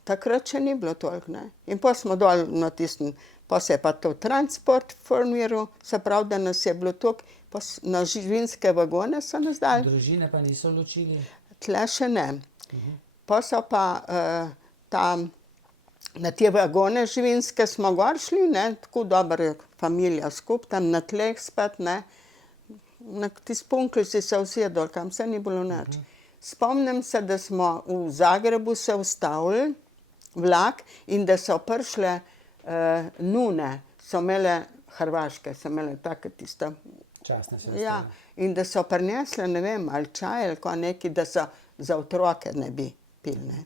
takrat še ni bilo toliko, ne. In pol smo dol na tistem, pa se je pa to transport formiral, se pravi, da nas je bilo toliko, pa na živinske vagone so nas dali. Družine pa niso ločili? Tle še ne. Pa so pa tam, na te vagone živinske smo gor šli, ne, tako dobra familija skupaj, tam na tleh spet, ne. Na tisti punkli si se usedel, kam se ni bilo nič. Spomnim se, da smo v Zagrebu se ustavili vlak in da so prišle nune, so imele hrvaške, so imele take tiste. Časne se Ja, in da so prinesle, ne vem, ali čaj ali kaj neki, da so za otroke ne bi pili, ne.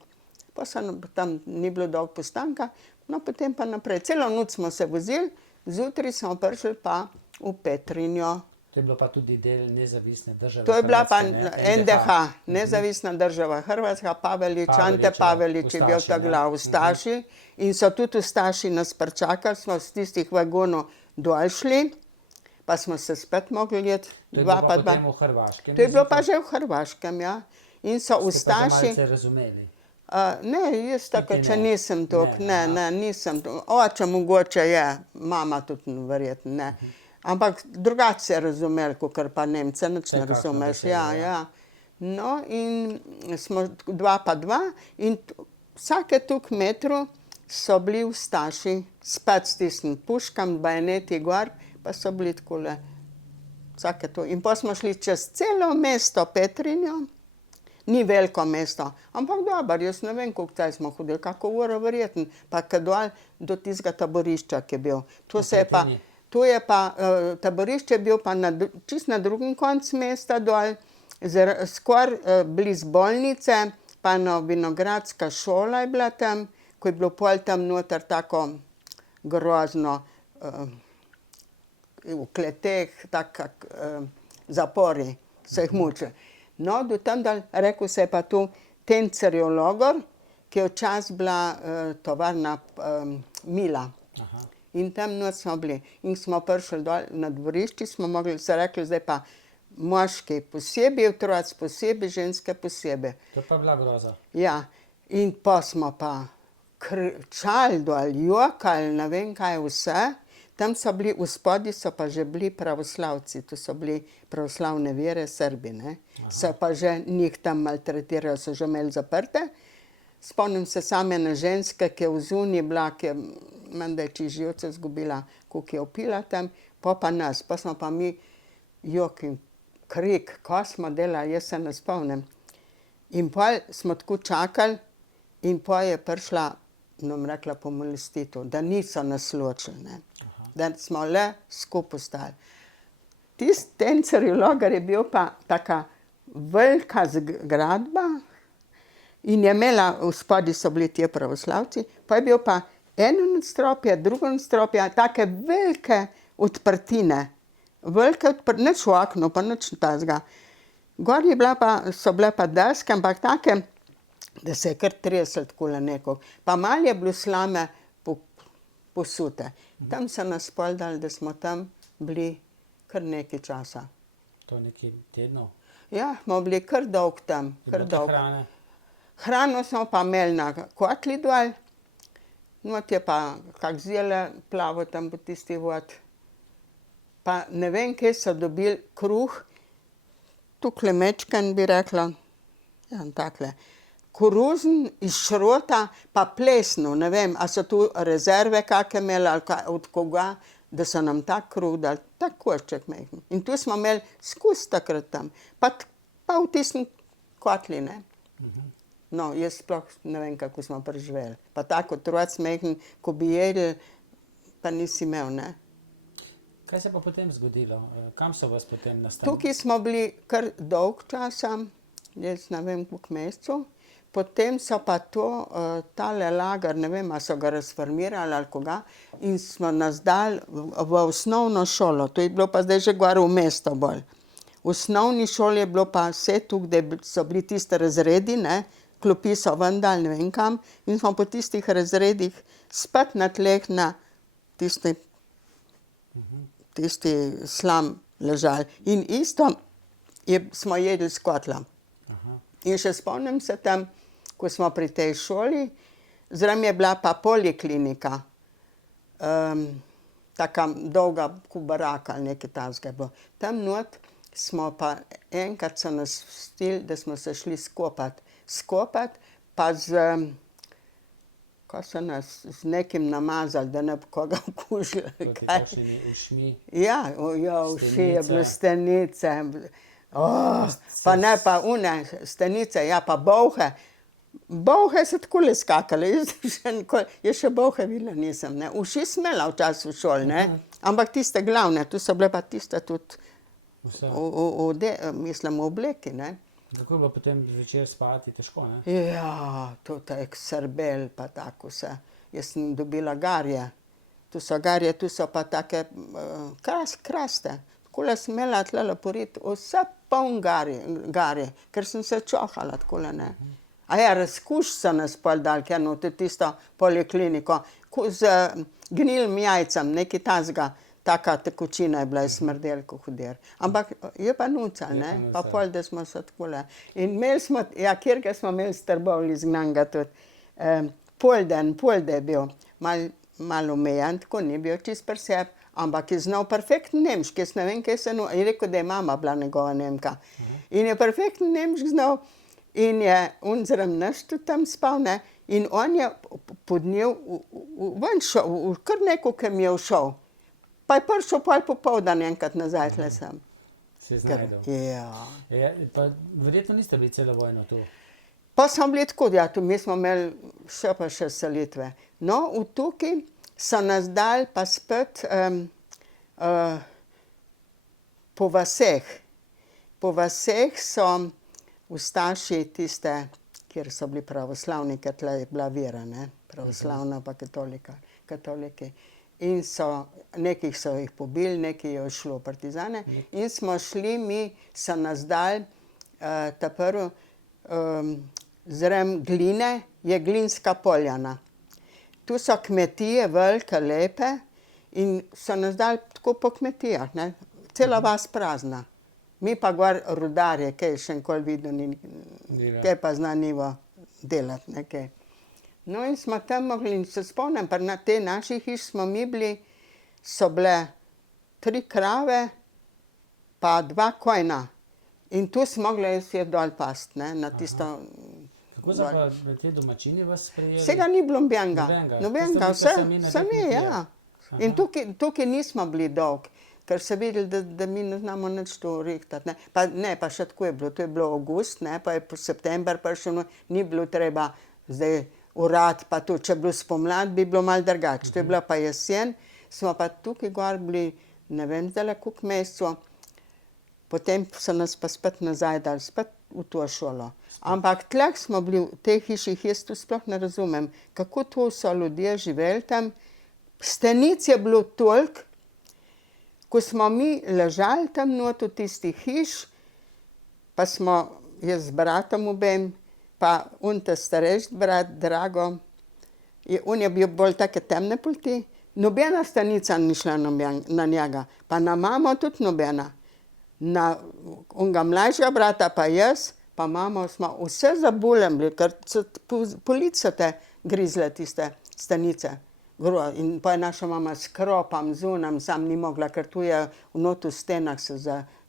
Pa so tam ni bilo dolgo postanka, no potem pa naprej. Celo noč smo se vozili, zjutraj smo prišli pa v Petrinjo. To je bilo pa tudi del nezavisne države To je bila pa Hrvatske, NDH, nezavisna država Hrvatska, Pavelić, Ante Pavelić je bil ta glav, Ustaši. In so tudi Ustaši nas pričakali, smo z tistih vagonov dol šli, pa smo se spet mogli jeti. To je bilo pa potem v Hrvaškem? To je bilo pa že v Hrvaškem, ja. In so Ustaši. Ste pa že malce razumeli? Ne, jaz tako, če nisem toliko, ne, nisem toliko. Oče mogoče je, mama tudi verjetno ne. Ampak drugače se je razumeli, kakor pa Nemce, nič ne razumeš, ja. No, in smo dva pa dva in vsake toliko metrov so bili Ustaši, spet s tistim puškam, bajoneti gor, pa so bili takole, vsake to. In potem smo šli čez celo mesto Petrinjo, ni veliko mesto, ampak dobro, jaz ne vem, koliko taj smo hodili, kako uro verjetno, pa kaj dol do tistega taborišča, ki je bil. To je pa, taborišče je bil pa čisto na drugem koncu mesta dol, skoraj blizu bolnice, pa ena vinogradska šola je bila tam, ko je bilo pol tam noter tako grozno, v kleteh, tako zapori, so jih mučili. No, do tam dal, rekel se je pa tu Tencerjev logor, ki je včasih bila tovarna mila. In tam noč smo bili. In smo prišli dol na dvorišči, smo mogli, se rekli, zdaj pa moški posebej, otroci posebej, ženske posebej. To pa bila groza. Ja, in pa smo pa kričali dol, jokali, ne vem kaj vse. Tam so bili, v spodnji so pa že bili pravoslavci, to so bili pravoslavne vere, Srbi, ne. So pa že njih tam maltretirali, so že imeli zaprte. Spomnim se same ene ženske, ki je v zunji bila, ki je menda je čisto živce izgubila, koliko je vpila tam, pa nas, pa smo pa mi jok in krik, ko smo delali, jaz se ne spomnim. In pol smo tako čakali in pol je prišla, nam rekla, pomilostitev, da niso nas ločili, ne. Da smo le skupaj ostali. Tisti Tencerjev logor je bil pa taka velika zgradba in je imela, v spodnji so bili ti pravoslavci, pa je bil pa eno nadstropje, drugo nadstropje, take velike odprtine. Nič v oknu, pa nič takega. Gor je bila pa, so bile pa deske, ampak take, da se je kar treslo takole neko. Pa malo je bilo slame posute. Tam so nas pol dali, da smo tam bili kar nekaj časa. To nekaj tednov. Ja, smo bili kar dolgo tam, Je kar bilo te dolgo. hrane? Hrano smo pa imeli na kotli dol, not je pa kak zele plaval tam po tisti vod. Pa ne vem, kje so dobili kruh, tukle mečken bi rekla, ja, takle, koruzen iz šrota, pa plesno, ne vem, a so tu rezerve kake imeli ali od koga, da so nam tak kruh dali, tak košček majhen. In tu smo imeli skozi takrat tam, pa v tistem kotli, ne. No, jaz sploh ne vem, kako smo preživeli. Pa tak otroc majhen, ko bi jedli, pa nisi imel, ne. Kaj se je pa potem zgodilo? Kam so vas potem nastanili? Tukaj smo bili kar dolgo časa, jaz ne vem koliko mesecev, potem so pa tale lager, ne vem, a so ga razformirali ali koga, in smo nas dali v osnovno šolo, to je bilo pa zdaj že gor v mesto bolj. V osnovni šoli je bilo pa vse tukaj, da so bili tiste razredi, ne, klopi so ven dali, ne vem kam, in smo po tistih razredih spet na tleh na tisti slam ležali. In isto smo jedli s kotla. In še spomnim se tam, ko smo pri tej šoli, zraven je bila pa poliklinika, taka dolga kot baraka ali nekaj takega je bilo. Tam not smo pa, enkrat so nas pustili, da smo se šli skopat, pa ko so nas z nekim namazali, da ne bi koga okužili. Proti kakšnimi ušmi? Ja, uši je bilo, stenice. Pa ne pa one stenice, ja pa bolhe. Bolhe so takole skakale, jaz še bolhe videla nisem, ne. Uši sem imela včasih v šoli, ne, ampak tiste glavne, tu so bile pa tiste tudi mislim, v obleki, ne. Kako je bilo potem zvečer spati? Težko, ne? Ja, to je srbel pa tako vse. Jaz sem dobila garje. Tu so garje, tu so pa take kraste. Takole sem imela tlele porit, vse poln garje, ker sem se čohala takole, ne. Razkuš so nas pol dali, ker no, tisto polikliniko, z gnilim jajcem, nekaj takega. Taka tekočina je bila, je smrdela kot hudir. Ampak je pa nucal, ne, pa pol, da smo se takole. In imeli smo, ja, kjerga smo imeli s Trbovlji izgnanega tudi. Polde je bil, malo omejen, tako ni bil čisto pri sebi, ampak je znal perfektno nemški, jaz ne vem, kaj se je rekel, da je mama bila njegova Nemka. In je perfektno nemški znal in je on zraven nas tudi tam spal, ne, in on je podnev ven šel, kar neko, ki mi je všel. Pa je prišel pol popoldan enkrat nazaj tle sem. Se je znajdel. Ja. Pa verjetno niste bili celo vojno tu? Pa smo bili tako, ja, tu mi smo imeli še selitve. No, v tukaj so nas dali pa spet po vaseh. Po vaseh so ustaši tiste, kjer so bili pravoslavni, ker tle je bila vera, ne, pravoslavna pa katoliki. In nekih so jih pobili, nekaj je šlo v partizane in smo šli, so nas dali ta prvi zraven Gline, je Glinska poljana. Tu so kmetije, velike, lepe in so nas dali tako po kmetijah, ne, cela vas prazna. Mi pa gor rudarje, kaj še nikoli videl ni, kaj pa zna Nivo delati, ne, kaj. No, in smo tam mogli, in se spomnim, pa na tej naši hiši smo mi bili, so bile 3 krave pa 2 konja. In tu smo mogli jaz dol pasti, ne, na tisto. Kako so pa te domačini vas sprejeli? Vsega ni bilo nobenega, vse, sami, ja. In tukaj nismo bili dolgo, ker so videli, da mi ne znamo nič to rihtati, ne. Pa še tako je bilo, to je bilo avgust, ne, pa je september prišel, ni bilo treba zdaj urad, pa to, če je bilo spomladi, bi bilo malo drugače. To je bila pa jesen, smo pa tukaj gor bili, ne vem zdajle koliko mesecev, potem so nas pa spet nazaj dali, spet v to šolo. Ampak tleh smo bili v tej hiši, jaz to sploh ne razumem, kako to so ljudje živeli tam. Stenic je bilo toliko, ko smo mi ležali tam not v tistih hiš, pa smo jaz z bratom obem, pa ta starejši brat, Drago, on je bil bolj take temne polti, nobena stanica ni šla na njega, pa na mamo tudi nobena. Na onega mlajšega brata pa jaz, pa mamo smo vse zabulem bili, ker so police te grizle tiste stanice. In pa je naša mama s kropom zunam, sam ni mogla, ker tu je v notu stenah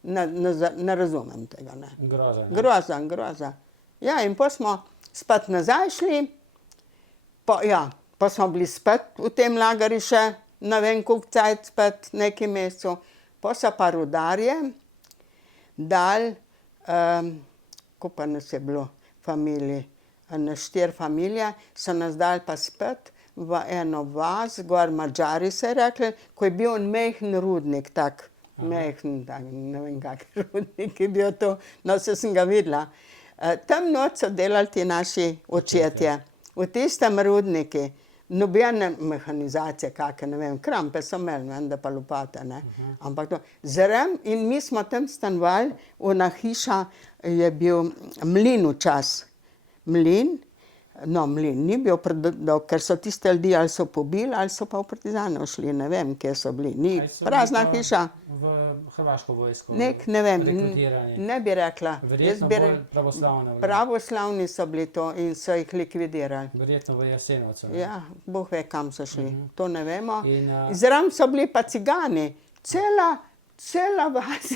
ne razumem tega. Ne. Groza. Groza. Ja, in pa smo spet nazaj šli, pa smo bili spet v tem lagerju še, ne vem koliko cajt, spet nekaj mesecev. Pa so pa rudarje dali, ko pa nas je bilo familiji, na 4 familije, so nas dali pa spet v eno vas, gor Madžari se je rekli, ko je bil majhen rudnik, tak, majhen, tak, ne vem kak rudnik je bil to, no se sem ga videla. Tam noč so delali ti naši očetje, v tistem rudniki, nobene mehanizacije kake, ne vem, krampe so imeli, vendar pa lopate, ne. Ampak to, in mi smo tam stanovali, ona hiša je bil mlin včasih. Mlin ni bil predolg, ker so tiste ljudi ali so pobili, ali so pa v partizane šli, ne vem, kje so bili, ni prazna hiša. V hrvaško vojsko ne vem, rekrutirani. ne bi rekla. Verjetno bolj pravoslavne. Pravoslavni so bili to in so jih likvidirali. Verjetno v Jasenovcu. Ja, Bog ve, kam so šli, to ne vemo. In, Zraven so bili pa cigani, cela vas,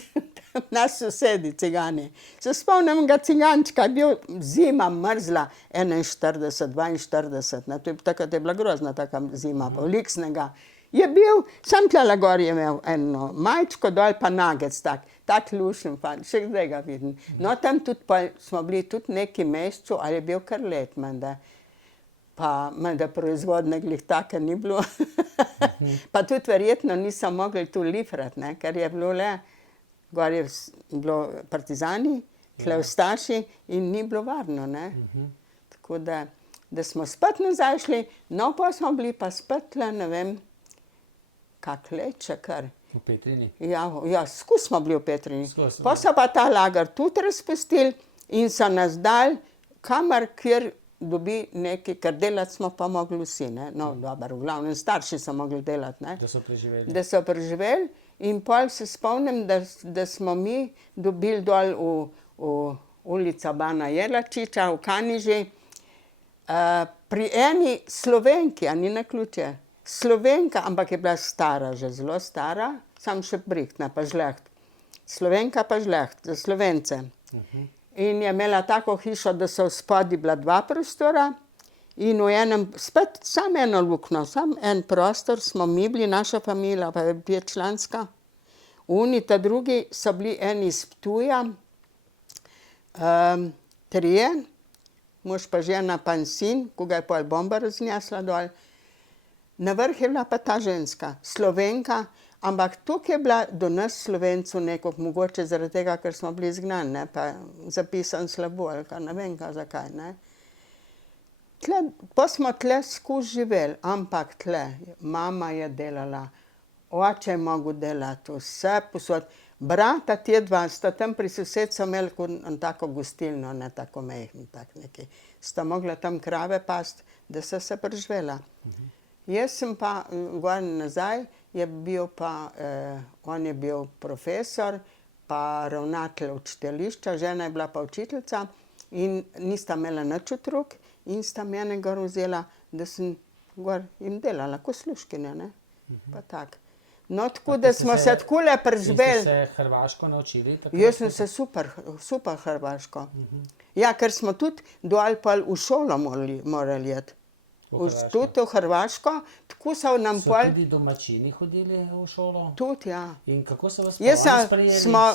naš sosedi cigani. Se spomnim ga cigančka, je bil zima mrzla, 41, 42, ne, takrat je bila grozna taka zima, pa veliko snega. Je bil, sam tlele gor je imel eno majčko, dol pa nagec tak lušen fant, še zdaj ga vidim. No, tam tudi pa smo bili tudi nekaj mesecev, ali je bil kar let, menda. Pa menda proizvodne glih take ni bilo. Pa tudi verjetno niso mogli tu lifrati, ne, ker je bilo le, gor je bilo partizani, tle ustaši in ni bilo varno, ne. Tako da smo spet nazaj šli, no pa smo bili pa spet tle, ne vem, kak let še kar. V Petrini? Ja, skus smo bili v Petrini. Pa so pa ta lager tudi razpustili in so nas dali kamor, kjer dobi nekaj, ker delati smo pa mogli vsi, ne. No, dobro, v glavnem starši so mogli delati, ne. Da so preživeli. Da so preživeli in pol se spomnim, da smo mi dobili dol v ulica Bana Jelačiča v Kaniži, pri eni Slovenki, a ni naključje, Slovenka, ampak je bila stara, že zelo stara, samo še brihtna, pa žleht. Slovenka pa žleht, za Slovence. In je imela tako hišo, da so spodaj bila 2 prostora in v enem, spet samo eno luknjo, samo en prostor smo mi bili, naša familija, pa je 5-članska. Ta drugi so bili eni iz Ptuja, 3, mož pa žena pa in sin, ko ga je pol bomba raznesla dol. Na vrh je bila pa ta ženska, Slovenka, ampak tukaj je bila do nas Slovencev nekako, mogoče zaradi tega, ker smo bili izgnani, ne, pa zapisan slabo, ali kar ne vem, zakaj, ne. Pa smo tle skozi živeli, ampak tle, mama je delala, oče je mogel delati, vse posod. Brata, te 2, sta tam pri sosedcu imeli tako gostilno, ne tako majhen, tak nekaj. Sta mogla tam krave pasti, da so se preživela. Jaz sem pa gor nazaj, je bil pa, on je bil profesor, pa ravnatelj učiteljišča, žena je bila pa učiteljica in nista imela nič otrok in sta mene gor vzela, da sem gor jim delala, ko služkinja, ne, pa tak. No, tako da smo se takole preživeli. In ste se hrvaško naučili? Jaz sem se super hrvaško. Ja, ker smo tudi dol pol v šolo morali iti. Tudi v Hrvaško, tako so nam pol... So tudi domačini hodili v šolo? Tudi, ja. In kako so vas pa sprejeli?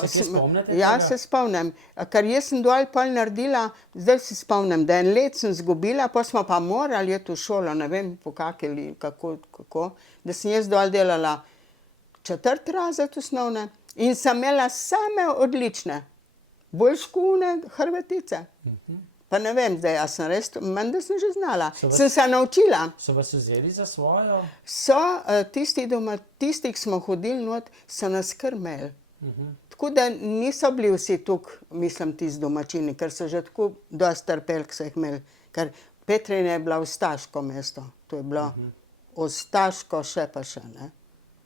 Se spomnite tega? Ja, se spomnim. Ker jaz sem dol pol naredila, zdaj se spomnim, da 1 let sem zgubila, pa smo pa morali iti v šolo, ne vem po kakeli, kako, da sem jaz dol delala 4. razred osnovne in sem imela same odlične. bolj škune Hrvatice. Pa ne vem, zdaj, a sem res, menda sem že znala. Sem se naučila. So vas vzeli za svojo? So tisti doma, tisti, ki smo hodili not, so nas kar imeli. Tako da niso bili vsi tukaj, mislim, tisti domačini, ker so že tako dosti trpeli, ki so jih imeli. Ker Petrin je bila ustaško mesto. To je bilo ustaško še pa še, ne.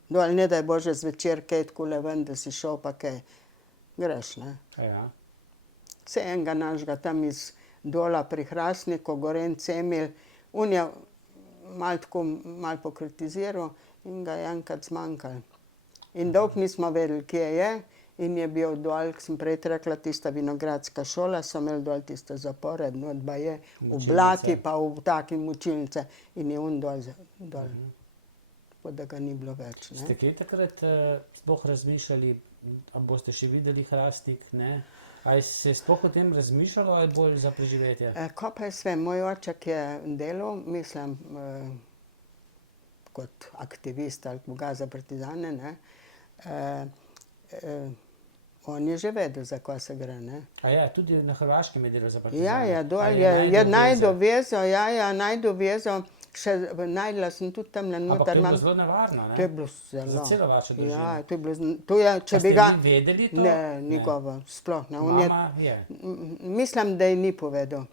Dol, ne daj Bože zvečer kaj takole ven, da si šel pa kaj. Greš, ne. Ja. Vse enega našega tam iz dola pri Hrastniku, Gorenc Emil, on je malo pokritiziral in ga je enkrat zmanjkalo. In dolgo nismo vedeli, kje je, in je bil dol, ko sem prej rekla, tista vinogradska šola, so imeli dol tiste zapore, not baje, v Blaki pa v taki mučilnice in je on dol. Tako da ga ni bilo več, ne. Ste kaj takrat sploh razmišljali, a boste še videli Hrastnik, ne? Ali se je sploh o tem razmišljalo ali bolj za preživetje? Ko pa jaz vem, moj oček je delal, mislim, kot aktivist ali koga za partizane, ne. On je že vedel, za kaj se gre, ne. A ja, tudi na Hrvaškem je delal za partizane? Ja, dol je najdo vezo, najdo vezo, še najdla sem tudi tamle noter. Ampak to je bilo zelo nevarno, ne? To je bilo zelo. Za celo vašo družino? Ja, to je bilo, to je, če bi ga... A ste vi vedeli to? Ne, njegovo, sploh ne. Mama je? Mislim, da ji ni povedal,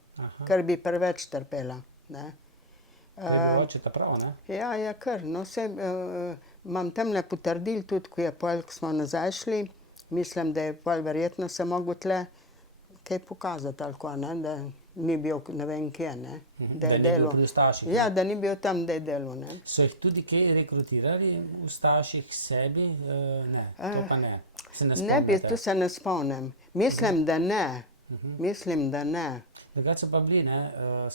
ker bi preveč trpela, ne. Je bil oče ta prav, ne? Ja, kar, no vse, imam tamle potrdil tudi, ko je pol, ko smo nazaj šli, mislim, da je pol verjetno se mogel tle kaj pokazati ali ko, ne, da ni bil ne vem kje, ne, da je Da ni bil delal. pri ustaših? Ja, da ni bil tam, da je delal, ne. So jih tudi kaj rekrutirali ustaših k sebi? Ne, to pa ne. Se ne Ne bi, spomnite? tu se ne spomnim. Mislim, da ne. Mislim, da ne. Drugače so pa bili, ne,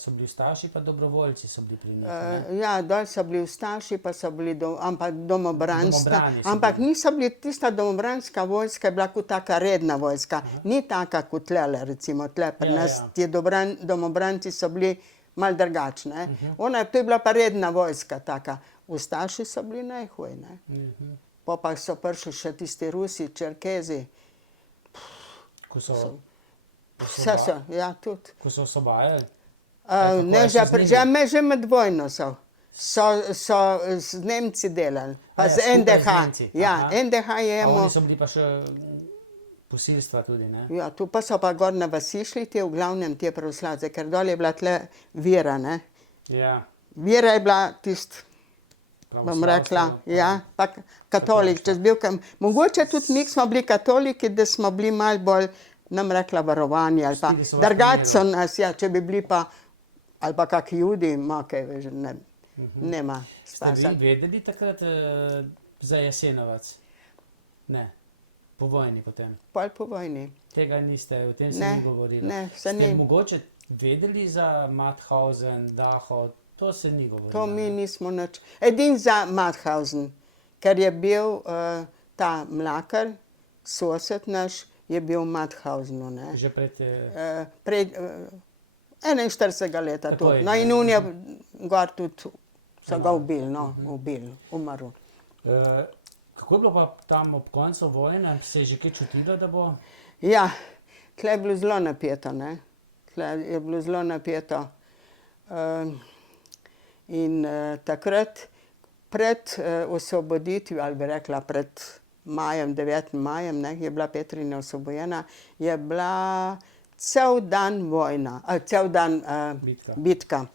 so bili ustaši pa dobrovoljci so bili pri njih, ne? Ja, dol so bili ustaši, pa so bili ampak domobranska. Domobrani so Ampak bili. niso bili, tista domobranska vojska je bila kot taka redna vojska. Ni taka kot tlele, recimo tle pri nas. Ti domobranci so bili malo drugačni, ne. To je bila pa redna vojska taka. Ustaši so bili najhuj, ne. Pa so prišli še tisti Rusi, Čerkezi. Ko so... Vse so, ja, tudi. Ko so osvobajali? Ne, že med vojno so. So z Nemci delali, pa z NDH. Ja, NDH je A oni so bili pa še posilstva tudi, ne? Ja, tu pa so pa gor na vasi šli, v glavnem te pravoslavce, ker dol je bila tle vera, ne. Ja. Vera je bila tist, bom rekla, ja, pa katolik, če bil mogoče tudi mi smo bili katoliki, da smo bili malo bolj, nam rekla, varovani ali pa drugače so nas, ja, če bi bili pa, ali pa kak judi, kaj veš, nema Ste spasa. vi vedeli takrat za Jasenovac? Ne. Po vojni potem? Pol po vojni. Tega niste, o tem se Ne, ni govorilo? ne, se ni. Ste mogoče vedeli za Mauthausen, Dachau, to se ni govorilo? To mi nismo nič. Edin za Mauthausen, ker je bil ta Mlakar, sosed naš, je bil v Mauthausenu, ne. Že pred... Pred 41 leta tu. Takoj, No in on je gor tudi, so ga ubili, umrl. Kako je bilo pa tam ob koncu vojne? Se je že kaj čutilo, da bo... Ja, tle je bilo zelo napeto, ne. Tle je bilo zelo napeto. In takrat pred osvoboditvijo, ali bi rekla pred majem, 9. majem, ne, je bila Petrina osvobojena, je bila cel dan vojna, cel dan bitka.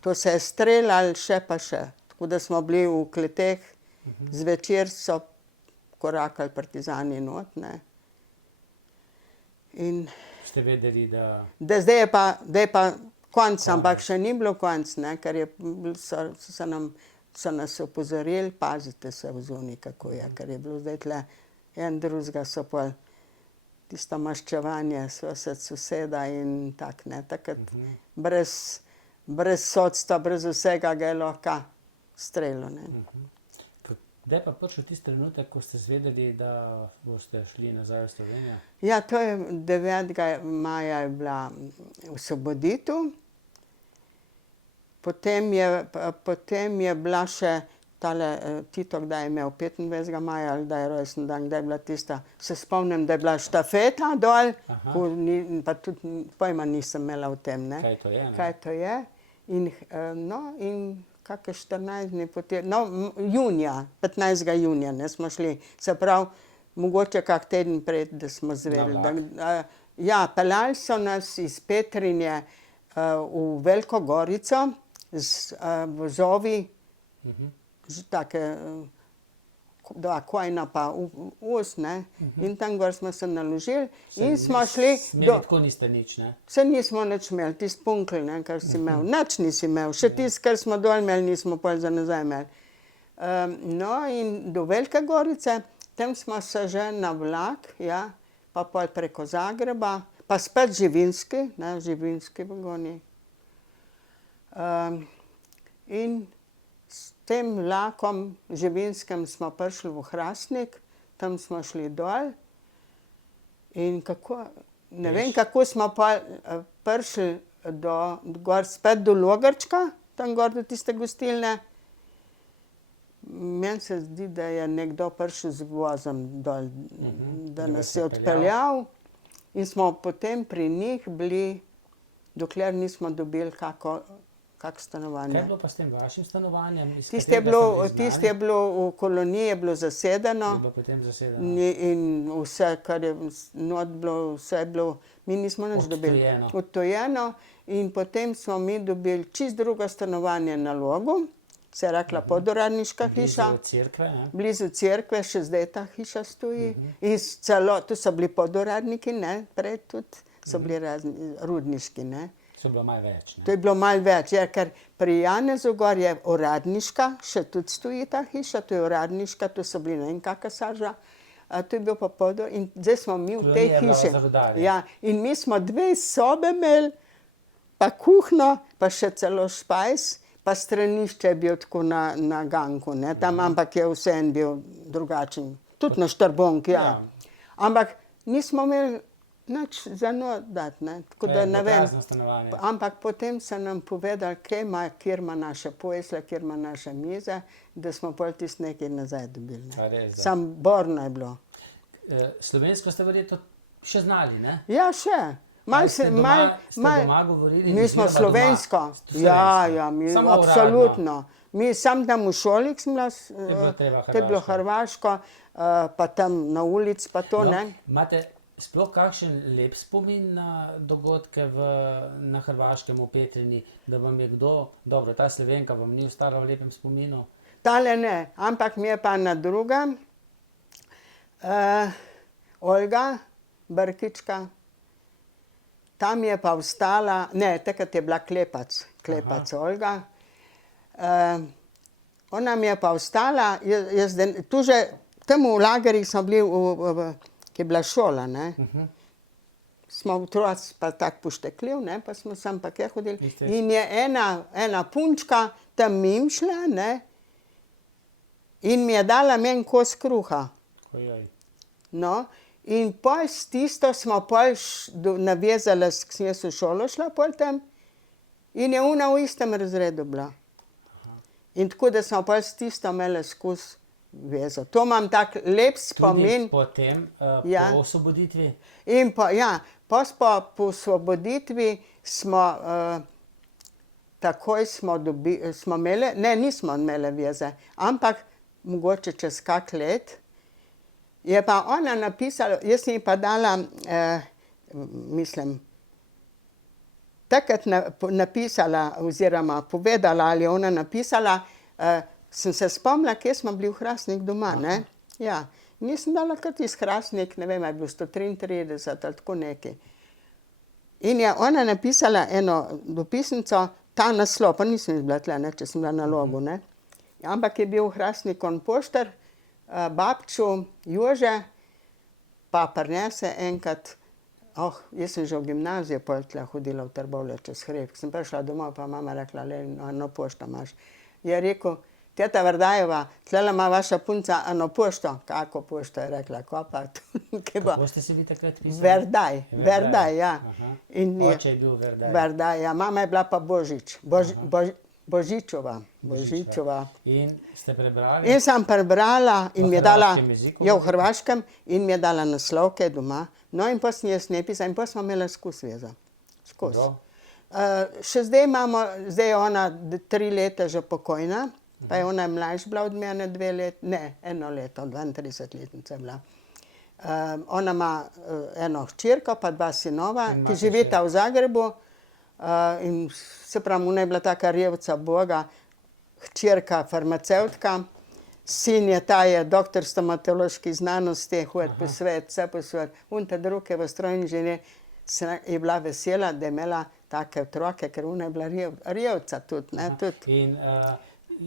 To se je streljalo še pa še. Tako da smo bili v kleteh, zvečer so korakali partizani not, ne. In Ste vedeli, da... da zdaj je pa konec, ampak še ni bilo konec, ne, ker so nas opozorili, pazite se v zunaj, kako je, ker je bilo zdaj tle en drugega so pol tisto maščevanje, soseda in tak, ne, takrat brez sodstva, brez vsega ga je lahko streljal, ne. Kdaj pa prišel tisti trenutek, ko ste zvedeli, da boste šli nazaj v Slovenijo? Ja, to je 9. maja je bila osvoboditev. Potem je bila še Tito, kdaj je imel 25. maja, ali kdaj je rojsten dan, kdaj je bila tista, se spomnim, da je bila štafeta dol, pa tudi pojma nisem imela o tem, ne. Kaj to je, ne? Kaj to je. In, in kakšne 14 dni potem, junija, 15. junija, ne, smo šli, se pravi, mogoče kak teden pred, da smo zvedeli. Ja, peljali so nas iz Petrinje v Veliko Gorico z vozovi, take dva kojna pa voz, ne, in tam gor smo se naložili in smo šli Smeli tako niste nič, ne? Saj nismo nič imeli, tisti punkl, ne, kar si imel, nič nisi imel, še tisti, kar smo dol imeli, nismo pol za nazaj imeli. No, in do Velike Gorice, tam smo se že na vlak, ja, pa pol preko Zagreba, pa spet Živinski, ne, Živinski vagoni. In s tem vlakom Živinskem smo prišli v Hrastnik, tam smo šli dol in kako, ne vem, kako smo pa prišli gor spet do Logarčka, tam gor do tiste gostilne. Meni se zdi, da je nekdo prišel z vozom dol, da nas je odpeljal in smo potem pri njih bili, dokler nismo dobili kako stanovanje. Kaj je bilo pa s tem vašim stanovanjem? Tisto je bilo v koloniji, je bilo zasedeno. Je bilo potem zasedeno. In vse, kar je not bilo, vse je bilo, mi nismo nič dobili. Odtujeno. In potem smo mi dobili čisto drugo stanovanje na Logu, se je rekla podoradniška hiša. Blizu cerkve, ne? Blizu cerkve, še zdaj ta hiša stoji. In celo, tu so bili podoradniki, ne, prej tudi so bili razni rudniški, ne. To je bilo malo več, ne? To je bilo malo več, ja, ker pri Janezu gor je uradniška, še tudi stoji ta hiša, to je uradniška, to so bili ne vem kakšna saža, to je bil pa in zdaj smo mi v tej hiši. Ja, in mi smo 2 sobe imeli, pa kuhno, pa še celo špajs, pa stranišče je bil tako na ganku, ne, tam, ampak je vseeno bil drugačen. Tudi na Štrbonk, ja. Ampak nismo imeli nič za not dati, ne, tako da ne vem. Ampak potem so nam povedali, kjer ima naše posle, kjer ima naše mize, da smo pol tisto nekaj nazaj dobili, ne. Samo borno je bilo. Slovensko ste verjetno še znali, ne? Ja, še. Ste doma govorili? Mi smo slovensko. Ja, mi absolutno. Mi sam tam v šoli sem bila, to je bilo hrvaško, pa tam na ulici pa to, ne. Imate sploh kakšen lep spomin na dogodke na Hrvaškem, v Petrini, da vam je kdo, dobro, ta Slovenka vam ni ostala v lepem spominu? Tale ne, ampak mi je pa na drugem, Olga Brkička, tam je pa ostala, ne, takrat je bila Klepac Olga, ona mi je pa ostala, tu že, tam v lagerih smo bili, ki je bila šola, ne, smo otroci pa tako poštekljiv, ne, pa smo sam pa kje hodili, in je ena punčka tam mimo šla, ne, in mi je dala meni kos kruha. No, in pol s tisto smo pol navezali, sem jaz v šolo šla pol tam, in je ona v istem razredu bila. In tako, da smo pol s tisto imeli skozi vezo. To imam tak lep spomin. Tudi potem, po osvoboditvi? In po osvoboditvi smo, takoj smo imeli, ne, nismo imeli veze, ampak mogoče čez kak let, je pa ona napisala, jaz sem ji pa dala, mislim, takrat napisala oziroma povedala, ali je ona napisala, sem se spomnila, kje smo bili v Hrastnik doma, ne. Ja, nisem dala kar tisti Hrastnik, ne vem, je bilo 133 ali tako nekaj. In je ona napisala eno dopisnico, ta naslov, pa nisem bila tule, ne, če sem bila na Logu, ne. Ampak je bil v Hrastniku poštar, babču Jože, pa prinese enkrat, jaz sem že v gimnaziji pol tle hodila v Trbovlje čez hrib, sem prišla domov, pa mama rekla, eno pošto imaš. Je rekel, teta Verdajeva, tlele ima vaša punca eno pošto. Kako pošto, je rekla, ko pa? Kako ste se vi takrat pisali? Verdaj, ja. Oče je bil Verdaj. Verdaj, ja, mama je bila pa Božič. Božičova. In ste prebrali? In sem prebrala in mi je dala, hrvaškem jeziku? ja, v hrvaškem, in mi je dala naslovke doma. No, in potem sem jaz napisala in potem smo imeli skozi vezo. Skozi. Prav. Še zdaj imamo, zdaj je ona 3 leta že pokojna, pa je ona mlajša bila od mene 2 leta, ne, 1 leto, 32-letnica je bila. Ona ima eno hčerko, pa 2 sinova, In ki imate živita v Zagrebu. In se pravi, ona je bila taka revca Boga, hčerka farmacevtka, sin je ta je doktor stomatoloških znanosti, hodi po svet, vse po svet. Un ta drug je v strojni inženir, je bila vesela, da je imela take otroke, ker ona je bila revca tudi, ne, tudi. In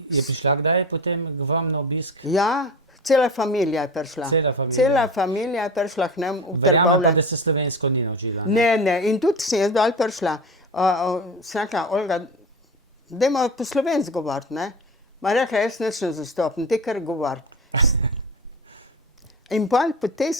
je prišla kdaj potem k vam na obisk? Ja, cela familija je prišla. Cela familija je prišla k nam v Verjamem pa, Trbovlje. da se slovensko ni naučila. Ne, in tudi sem jaz dol prišla. Sem rekla, Olga, dajmo po slovensko govoriti, ne. Ma rekla, jaz nič ne zastopim, ti kar govori. In pol po tej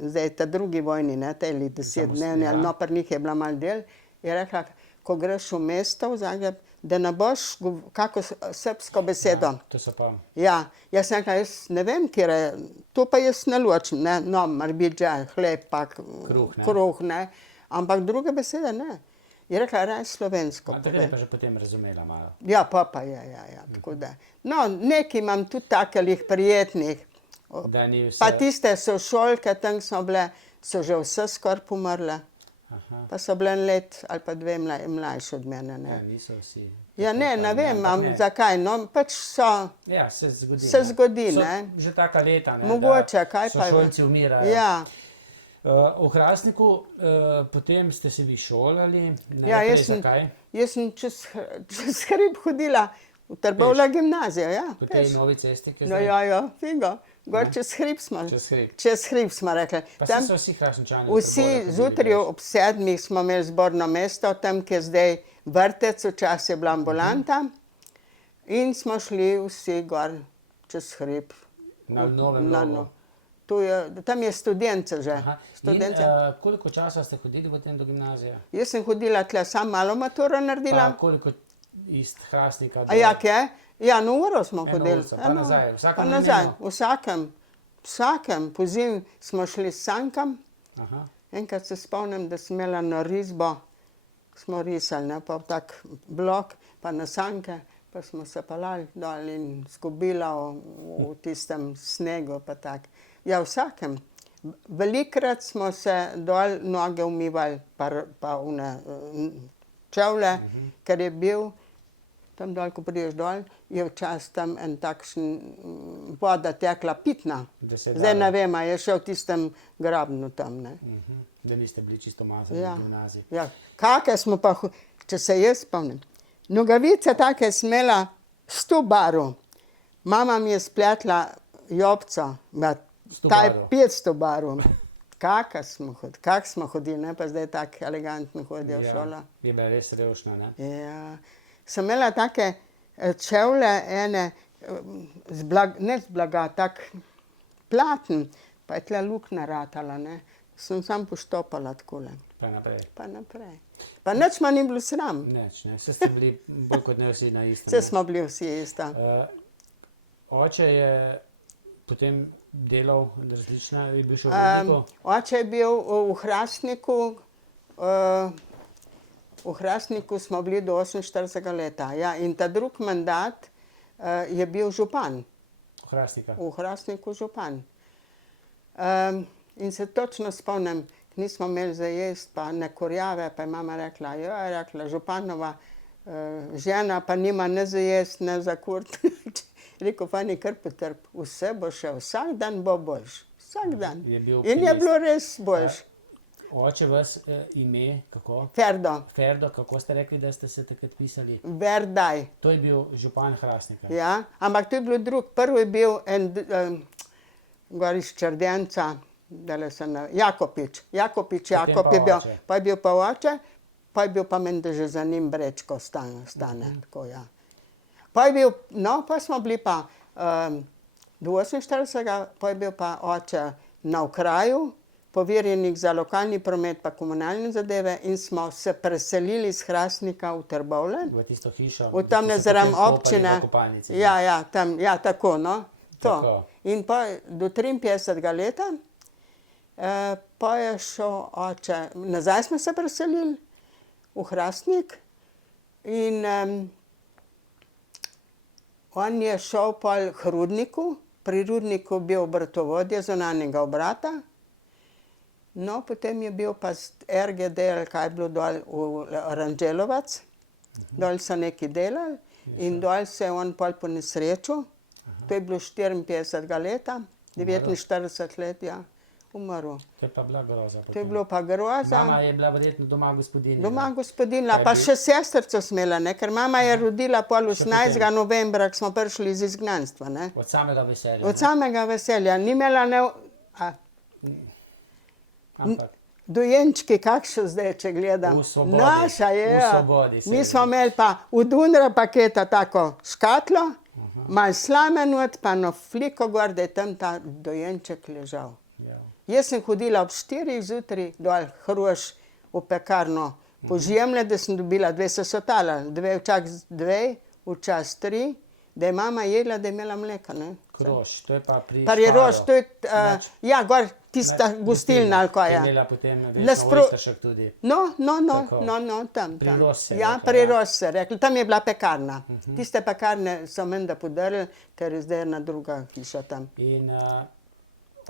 zdaj ta drugi vojni, ne, teli 10-dnevni, ali no, pri njih je bila malo del, je rekla, ko greš v mesto v Zagreb, da ne boš kako srbsko besedo. Ja, to se pa. Ja, jaz sem rekla, jaz ne vem, kjer je, to pa jaz ne ločim, ne, no, marbiđa, hleb, pa kruh, ne, ampak druge besede ne. Je rekla, raj slovensko. A takrat je pa že potem razumela malo. Ja, ja, tako da. No, nekaj imam tudi takelih prijetnih. Da ni vse. Pa tiste sošolke, tam so bile, so že vse skoraj pomrle. Pa so bile 1 let ali pa 2 mlajše od mene, ne. Ja, niso vsi. Ja, ne vem, zakaj, no, pač so, Ja, se zgodi. se zgodi, So ne. že taka leta, ne, Mogoče, kaj pa je. sošolci umirajo. Ja, V Hrastniku potem ste se vi šolali, ja, najprej zakaj? jaz sem čez hrib hodila v Trbovlje gimnazijo, ja, Po tej peš. novi cesti, ki je No, zdaj? ja, figo, gor čez hrib smo. Čez hrib. Čez hrib smo rekli. Pa Tam so vsi Hrastničani. vsi zjutraj ob 7 smo imeli zborno mesto, tam, kjer je zdaj vrtec, včasih je bila ambulanta. In smo šli vsi gor čez hrib. Na Novem Na Logu. Tam je Studence že. Aha. In Studence. koliko časa ste hodili potem do gimnazije? Jaz sem hodila tle, sam malo maturo naredila. Pa koliko iz Hrastnika do... A jak je? Ja, na uro smo Eno hodili. urico, pa nazaj, vsakem Pa nazaj, namenoma? vsakem. Pozimi smo šli s sankam. Aha. Enkrat se spomnim, da sem imela na risbo, smo risali, ne, pa tak blok, pa na sanke, pa smo se pelali dol in zgubila v tistem snegu, pa tak. Ja, vsakem. Velikokrat smo se dol noge umivali, pa one čevlje, ker je bil tam dol, ko prideš dol, je včasih tam en takšen voda tekla pitna. Da se Zdaj dala. ne vem, a je še v tistem grabnu tam, ne. Da niste bili čisto mazani Ja, v gimnaziji. ja. Kake smo pa, če se jaz spomnim. Nogavice take sem imela 100 barv. Mama mi je spletla jopco, ta je 500 barv. Kak smo hodili, ne, pa zdaj tako elegantno hodijo v šolo. Je bila res revšna, ne? Ja. Sem imela take čevlje ene, ne z blaga, tak platen, pa je tle luknja ratala, ne. Sem sam poštopala takole. Pa naprej. Pa naprej. Pa nič me ni bilo sram. Neč, ne. Vse ste bili bolj kot ne vsi na istem. Vse smo bili vsi isto. Oče je potem delal različna, je bil še v Rudniku? Oče je bil v Hrastniku, v Hrastniku smo bili do 48 leta. Ja, in ta drug mandat je bil župan. V Hrastnika. V Hrastniku župan. In se točno spomnim, nismo imeli za jesti, pa ne kurjave, pa je mama rekla, županova žena pa nima ne za jesti, ne za kuriti. Rekel, Fani, kar potrp, vse bo še, vsak dan bo boljš. Vsak dan. In je bilo res boljš. Oče vas ime, kako? Ferdo. Ferdo, kako ste rekli, da ste se takrat pisali? Verdaj. To je bil župan Hrastnika. Ja, ampak to je bilo drug. Prvi je bil en gor iz Črdenca, Jakopič. Jakob je bil, pa je bil pa oče, pa je bil pa meni, da že za njim Brečko stane, tako ja. Pa je bil, no, pa smo bili pa do 48, pa je bil pa oče na okraju, poverjenik za lokalni promet pa komunalne zadeve in smo se preselili iz Hrastnika v Trbovlje. V tisto hišo. V tamle ki ste zraven potem skopali občine. v kopalnici. Ja, tam, ja, tako, no. To. Tako. In pa do 53. leta, pa je šel oče, nazaj smo se preselili v Hrastnik in on je šel pol k Rudniku, pri Rudniku bil obratovodja zunanjega obrata, no, potem je bil pa RGD, ali kaj je bilo dol v Aranželovac, dol so neki delali in dol se je on pol ponesrečil, to je bilo 54. leta, 49 let, ja, umrl. To je pa bila groza. To je bilo pa groza. Mama je bila verjetno doma gospodinja. Doma gospodinja, pa še sestrico smela, ne, ker mama je rodila pol 18. novembra, ko smo prišli iz izgnanstva, ne. Od samega veselja. Od samega veselja, ni imela ne... Ampak Dojenčki, kakšno zdaj, če gledam. V svobodi. Naša je, V ja. svobodi se Mi je. smo imeli pa od Unra paketa tako škatlo, malo slame not, pa no fliko gor, da je tam ta dojenček ležal. ja. Jaz sem hodila ob 4 zjutraj dol Hruš v pekarno po žemlje, da sem dobila 2 sesotala, 2 včas 3, da je mama jedla, da je imela mleka, ne. Krož, to je pa pri Pa je rož, to je, Nač- ja, gor tista gostilna, ali kaj je. Imela potem Naspro- Ojsteršek tudi. No, Tako. tam. Pri Ross se je Ja, rekla, pri ja. Ross se je rekla. Tam je bila pekarna. Tiste pekarne so menda podarili, ker je zdaj ena druga hiša tam. In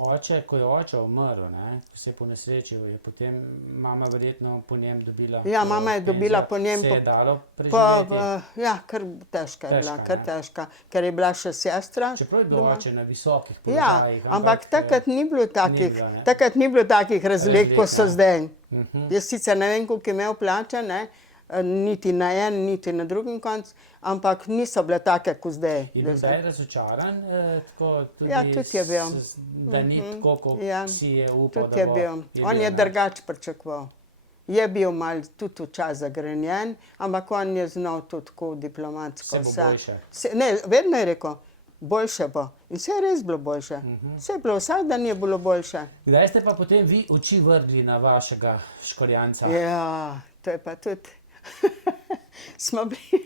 oče, ko je oče umrl, ne, ko se je ponesrečil, je potem mama verjetno po njem dobila Ja, mama je dobila penzijo. po njem Se je dalo Pa, preživeti? ja, kar težka je bila, Težka, kar ne. težka, ker je bila še sestra. Čeprav je bil doma. oče na visokih Ja, položajih. ampak takrat ni bilo takih, bilo, ne. takrat ni bilo takih razlik, ko so Razlik, ne. zdaj. Mhm. Jaz sicer ne vem, koliko je imel plače, ne, niti na en, niti na drugem koncu, ampak niso bile take, kot zdaj. Je bil zdaj razočaran, tako tudi, Ja, tudi je bil. da ni tako, kot Ja, si je upal, Tudi da je bo. bil. On je ne. drugače pričakoval. Je bil mal tudi včasih zagrenjen, ampak on je znal to tako diplomatsko. Vse bo boljše. Ne, vedno je rekel, boljše bo. In vse je res bilo boljše. Vse je bilo, vsak dan je bilo boljše. Kdaj ste pa potem vi oči vrgli na vašega Škorjanca? Ja, to je pa tudi. Smo bili,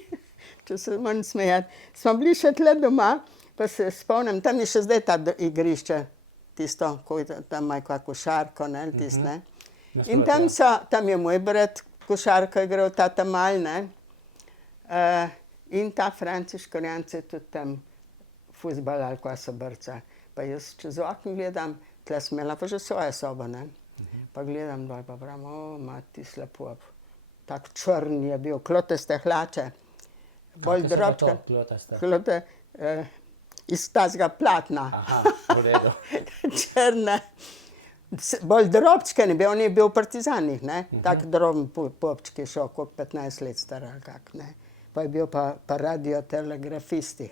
če se moram smejati, smo bili še tle doma, pa se spomnim, tam je še zdaj ta igrišče, tisto, ko je tam ima kakšno košarko, ne, tisto, ne. In tam je moj brat košarko igral, ta Tamal, ne. In ta Franci Škorjanc je tudi tam fuzbal ali kaj so brca. Pa jaz čez okno gledam, tle sem imela pa že svojo sobo, ne. Pa gledam dol, pa pravim, o, mati slepo. Tak črn je bil, klotaste hlače. Bolj drobčke. Klote, iz tazga platna. Aha, v redu. Črne. Bolj drobčke ne bil, on je bil v partizanih, ne. Tak droben popček je šel, koliko 15 let star ali kak, ne. Pa je bil pa radiotelegrafisti.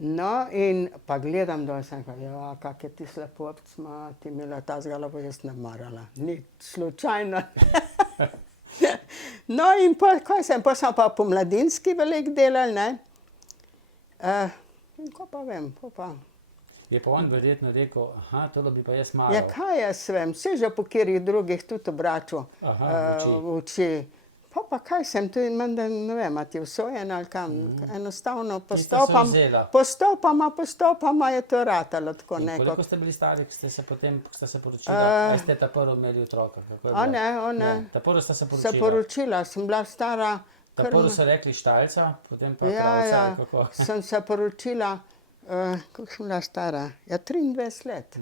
No, in pa gledam dol, sem rekel, ja, kak je ti slepopc, ma, ti imela tazga lopo, jaz ne marala. Ni slučajno. No, in pol smo pa po mladinski veliko delali, ne. In ko pa vem, pa. Je pa on verjetno rekel, aha, tole bi pa jaz malo. Ja, kaj jaz vem, vse že po katerih drugih tudi obračal v oči. Pa kaj sem tu in menda, ne vem, a ti je usojen ali kam. Enostavno postopoma je to ratalo tako neko. Koliko ste bili stari, ko ste se potem, ko ste se poročili? Ali ste ta prvo imeli otroka? Kako je bilo? O ne. Ta prvo ste se Se poročila? poročila, sem bila stara. Ta prvo so rekli Štalca, potem pa Ja, Kravca, ja, kako? sem se poročila, koliko sem bila stara? Ja, 23 let.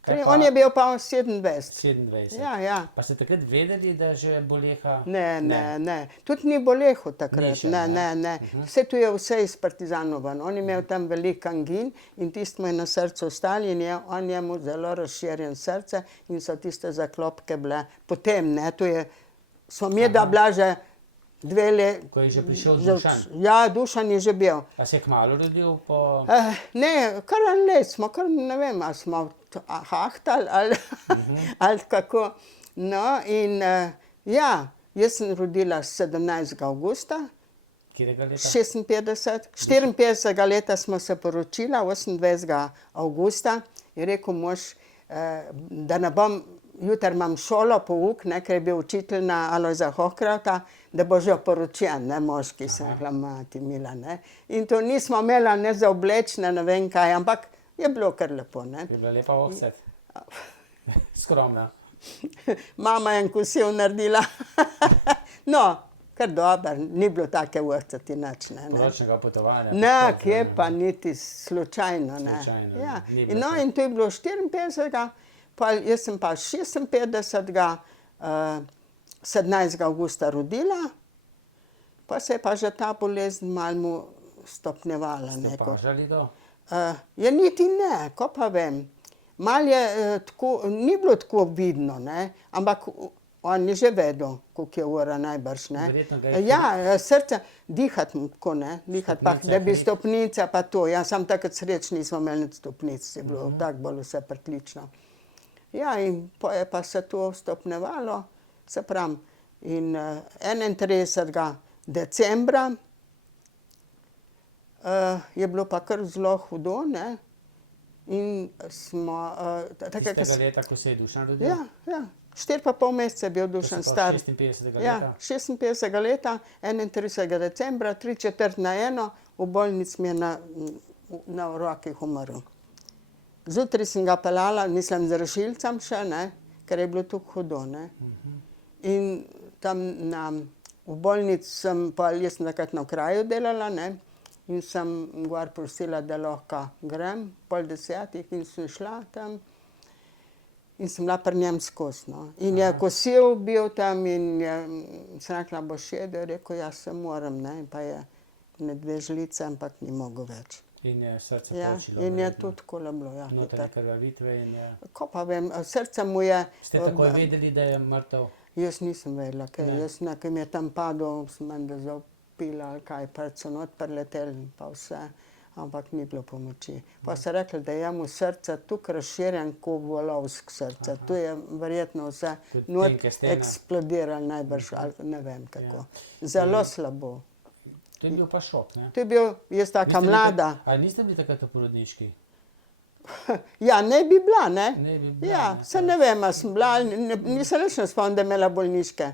Kaj pa On je bil pa 27. 27. Ja, ja. Pa ste takrat vedeli, da že boleha? Ne. Tudi ni bolehu takrat. Ni še, Ne. Vse tu je vse iz partizanov ven. On je imel tam veliko angin in tisto mu je na srcu ostalo in on je mu zelo razširjen srce in so tiste zaklopke bile. Potem, ne, tu je, smo mi da bila že 2 leta. Ko je že prišel Dušan? Ja, Dušan je že bil. Pa se je kmalu rodil po... Ne, kar en let smo, kar ne vem, ali smo hahtali ali kako. No, in ja, jaz sem rodila 17. avgusta. Katerega leta? 56, 54. leta smo se poročila, 28. avgusta je rekel mož, da ne bom, jutri imam šolo, pouk, ne, ker je bil učitelj na Alojza Hohkrauta, da bo že poročen, ne, moški, sem rekla, mati mila, ne. In to nismo imela ne za obleč, ne vem kaj, ampak je bilo kar lepo, ne. Je bila lepa ohcet. Skromna. Mama je en kosilo naredila. No, kar dobro, ni bilo take ohceti nič, ne. Poročnega potovanja. Ne, kje pa niti slučajno, ne. Slučajno, Ja. ni bilo No, to. in to je bilo 54. Pa jaz sem pa 56. 17. avgusta rodila, pa se je pa že ta bolezen malo mu stopnjevala. Ste Neko. opažali to? Ja, niti ne, ko pa vem. Mal je tako, ni bilo tako vidno, ne, ampak on je že vedel, koliko je ura najbrž, ne. Verjetno ga je Ja, srce, dihati mu tako, ne, dihati pa, Stopnice, da bi hrib. stopnice pa to, ja, sam takrat sreč nismo imeli nič stopnic, je bilo tako bolj vse pritlično. Ja, in po je pa se to stopnjevalo, se pravim, in 31. decembra je bilo pa kar zelo hudo, ne, in smo Tistega leta, ko se je Dušan rodil? ja, 4,5 meseca je bil To Dušan se star. pravi 56. Ja, leta? 56. leta, 31. decembra, 3/4 v bolnici mi je na rokih umrl. Zjutraj sem ga peljala, mislim, z rešilcem še, ne, ker je bilo tako hudo, ne. In tam v bolnici sem, pa jaz sem takrat na kraju delala, ne, in sem gor prosila, da lahko grem, 9:30 in sem šla tam. In sem bila pri njem skozi, no. In je kosil bil tam in sem rekla, boš jedel, je rekel, ja, se moram, ne, in pa je ne 2 žlice, ampak ni mogel več. In je srce Ja, počilo. in je verjetno. to takole bilo, ja. Notranje krvavitve in je... Ko pa vem, srce mu je... Ste takoj vedeli, da je mrtev? Jaz nisem vedela, kaj, Ne. jaz ne, kaj mi je tam padel, sem menda zaupila ali kaj, pa so not prileteli pa vse, ampak ni bilo pomoči. Pa so rekli, da je mu srce tako razširjen, kot volovsko srce. To je verjetno vse Kot not tenke stene. eksplodiralo najbrž, ali ne vem kako. Zelo slabo. To je bil pa šok, ne? To je bil, jaz taka Niste bili mlada. Ali niste bili takrat v porodniški? Ja, ne bi bila, ne? Ne bi bila, Ja, ne, se ne vem, a sem bila, ali nisem nič ne spomnim, da je imela bolniške,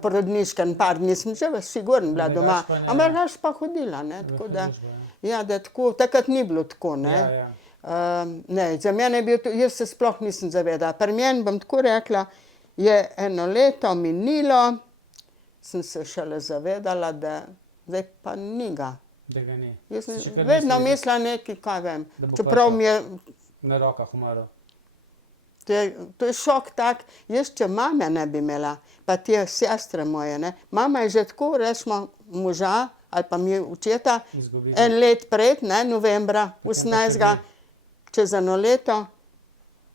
porodniške, par dni sem že sigurno bila Drugače doma, pa ne. ampak drugače pa hodila, ne, tako da, službo, ja. ja, da tako, takrat ni bilo tako, ne. Ja, ja. Ne, za mene je bil to, jaz se sploh nisem zavedala, pri meni bom tako rekla, je eno leto minilo, sem se šele zavedala, da zdaj pa ni ga. Da ga ni. Jaz Ste še sem kar vedno mislili, mislila nekaj, kaj vem, Da bo čeprav prišel. mi je Na rokah umrl. To je šok tak, jaz če mame ne bi imela, pa te sestre moje, ne. Mama je že tako, rečemo, moža ali pa mi očeta, Izgubila. en let pred, ne, novembra, Potem pa 18. čez eno leto,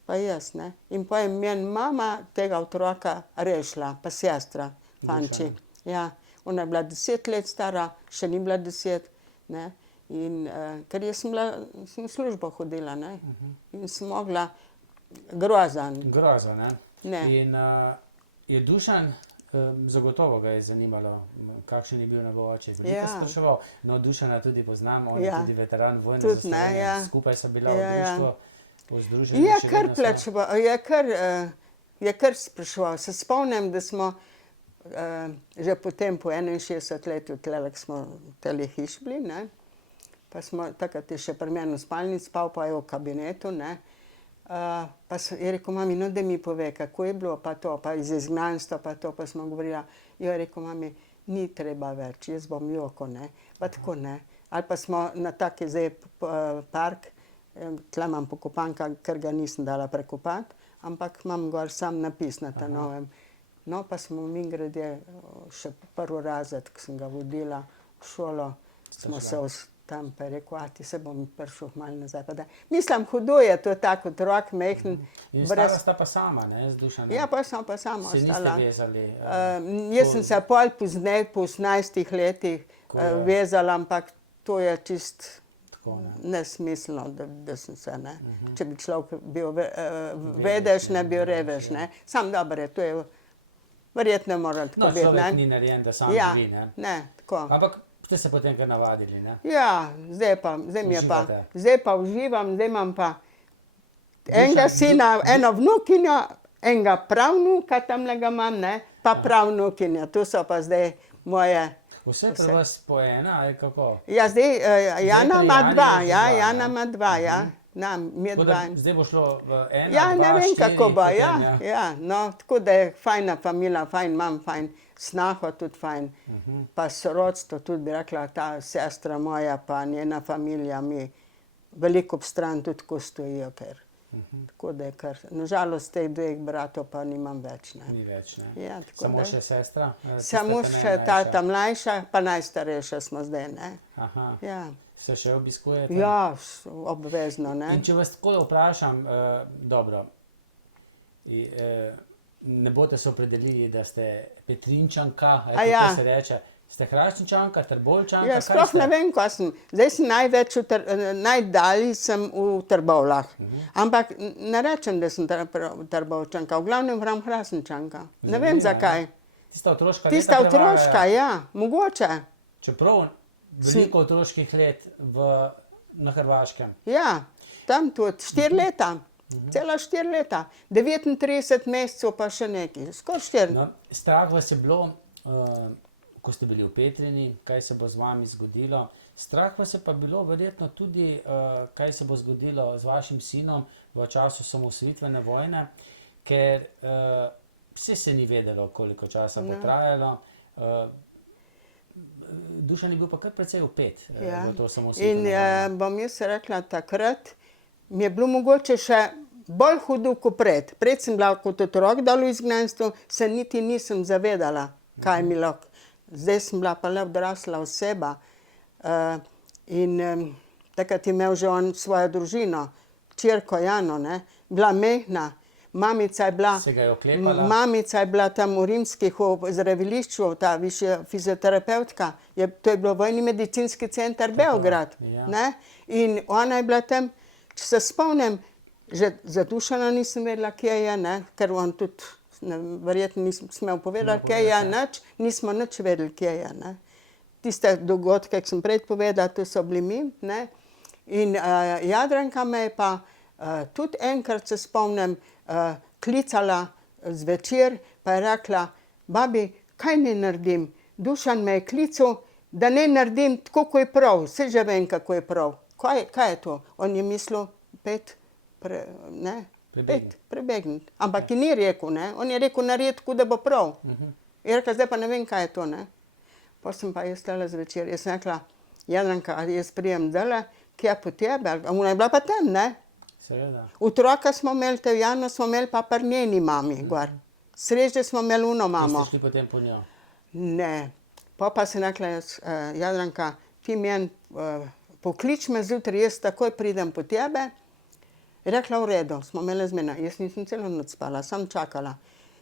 pa jaz, ne. In pa je meni mama tega otroka rešila, pa sestra, fanči. Ja, ona je bila 10 let stara, še ni bila 10, ne. In ker jaz sem v službo hodila, ne. In sem mogla grozan. Groza, ne? Ne. In je Dušan, zagotovo ga je zanimalo, kakšen je bil njegov oče. Veliko Ja. spraševal. No, Dušana tudi poznam, on je Ja. tudi veteran vojne Tudi za ne, Slovenijo. ja. Skupaj so bila Ja, v ja. društvu, v združenju. Je še kar vedno so. plačeval, je kar spraševal. Se spomnim, da smo že potem po 61 letih tlele, ko smo v teli hiši bili, ne. Pa smo, takrat je še pri meni v spalnici spal, pa je v kabinetu, ne. Pa je rekel, mami, no, da mi pove, kako je bilo, pa to, pa iz izgnanstva, pa to, pa smo govorila. Jo, je rekel, mami, ni treba več, jaz bom joko, ne. Pa tako, ne. Ali pa smo na taki zdaj park, tle imam pokopanka, ker ga nisem dala prekopati, ampak imam gor sam napis na ta novem. No, pa smo mimogrede še prvi razred, ko sem ga vodila v šolo, smo se tam pa je rekel, ti se bom prišel malo nazaj. Pa da. Mislim, hudo je to tak otrok, mehen, In brez... stara sta pa sama, ne, z Dušanom. Ja, pa sem pa sama Se niste ostala. vezali. Jaz sem se pol pozneje, po 18 letih Ko je- vezala, ampak to je čist Tako, ne. nesmiselno, da sem se, ne. Če bi človek bil vedež, ne bil revež, ne. Sam dobro je, to je verjetno moralo tako No, biti, človek ne. ni narejen, da sam Ja, živi, ne. ne, tako. Ampak ste se potem kar navadili, ne. Ja, zdaj mi je pa, Uživate? zdaj pa uživam, zdaj imam pa enega sina, eno vnukinjo, enega pravnuka tamle ga imam, ne, pa pravnukinjo. To so pa zdaj moje. Vse pri vas po ena, ali kako? Ja, zdaj, Jana pri ima Jani dva, je že ja, dva, Jana ne? ima dva, ja. Mi Tako dva. da zdaj bo šlo v ena, Ja, dva, ne vem, štiri, kako bo, ja, potem, ja, no, tako da je fajna familija, fajn imam, fajn snaho tudi fajn, pa sorodstvo tudi, bi rekla, ta sestra moja pa njena familija mi veliko ob stran tudi ko stojijo, ker tako da je kar, nažalost teh dveh bratov pa nimam več, ne. Ni več, ne? Ja, tako Samo da. še sestra? Samo tista še ta tata mlajša, pa najstarejša smo zdaj, ne. Aha, Ja, se še obiskujete? ja, obvezno, ne. In če vas tako vprašam, dobro, ne boste se opredelili, da ste Petrinčanka, ali A ja. kako se reče, ste Hrastničanka, Trboveljčanka, Ja, kaj sploh ste? ne vem, kaj sem. Zdaj sem največ najdalj sem v Trbovljah. Ampak ne rečem, da sem Trbovčanka, v glavnem pravim Hrastničanka. Ne vem Zanimivo, zakaj. Tista otroška Tista leta otroška, prevagajo. ja, mogoče. Čeprav veliko otroških let na Hrvaškem. Ja, tam tudi 4 leta. Cela 4 leta. 39 mesecev pa še nekaj. Skoraj 4. No, strah vas je bilo, ko ste bili v Petrini, kaj se bo z vami zgodilo. Strah vas je pa bilo verjetno tudi, kaj se bo zgodilo z vašim sinom v času osamosvojitvene vojne, ker vse se ni vedelo, koliko časa bo trajalo. Dušan je bil pa kar precej vpet Ja. v to In osamosvojitveno vojno. bom jaz rekla, takrat mi je bilo mogoče še bolj hudo kot pred. Pred sem bila kot otrok dol v izgnanstvu, se niti nisem zavedala, kaj mi lahko. Zdaj sem bila pa le odrasla oseba. Takrat je imel že on svojo družino, hčerko Jano, ne. Bila mehna. Mamica je bila, Se ga je oklepala? mamica je bila tam v rimskih zdravilišču, ta višja fizioterapevtka. To je bilo vojni medicinski center Beograd. ja. Ne? In ona je bila tam, če se spomnim, že za Dušana nisem vedela, kje je, ne? Ker on tudi verjetno nisem smel povedati, kje je, nič. Nismo nič vedeli, kje je. Ne? Tiste dogodke, ki sem prej povedala, to so bili mi. Ne? In Jadranka me je pa tudi enkrat, se spomnim, klicala zvečer, pa je rekla: "Babi, kaj naj naredim? Dušan me je klical, da naj naredim tako, kot je prav. Saj že vem, kako je prav." Kaj je to? On je mislil prebegniti. Ampak je ni rekel, ne. On je rekel, naredi tako, da bo prav. Je rekla, zdaj pa ne vem, kaj je to, ne. Potem sem pa jaz tale zvečer, jaz sem rekla: "Jadranka, ali jaz prijem zdajle, kje po tebe?" Ona je bila pa tam, ne. Seveda. Otroka smo imeli, te Jano smo imeli pa pri njeni mami gor. Sreče smo imeli uno mamo. Ste šli potem po njo? Ne. Pa sem rekla jaz, Jadranka, ti meni poklič me zjutraj, jaz takoj pridem po tebe. Je rekla, v redu, smo imeli zmena. Jaz nisem celo noč spala, sem čakala.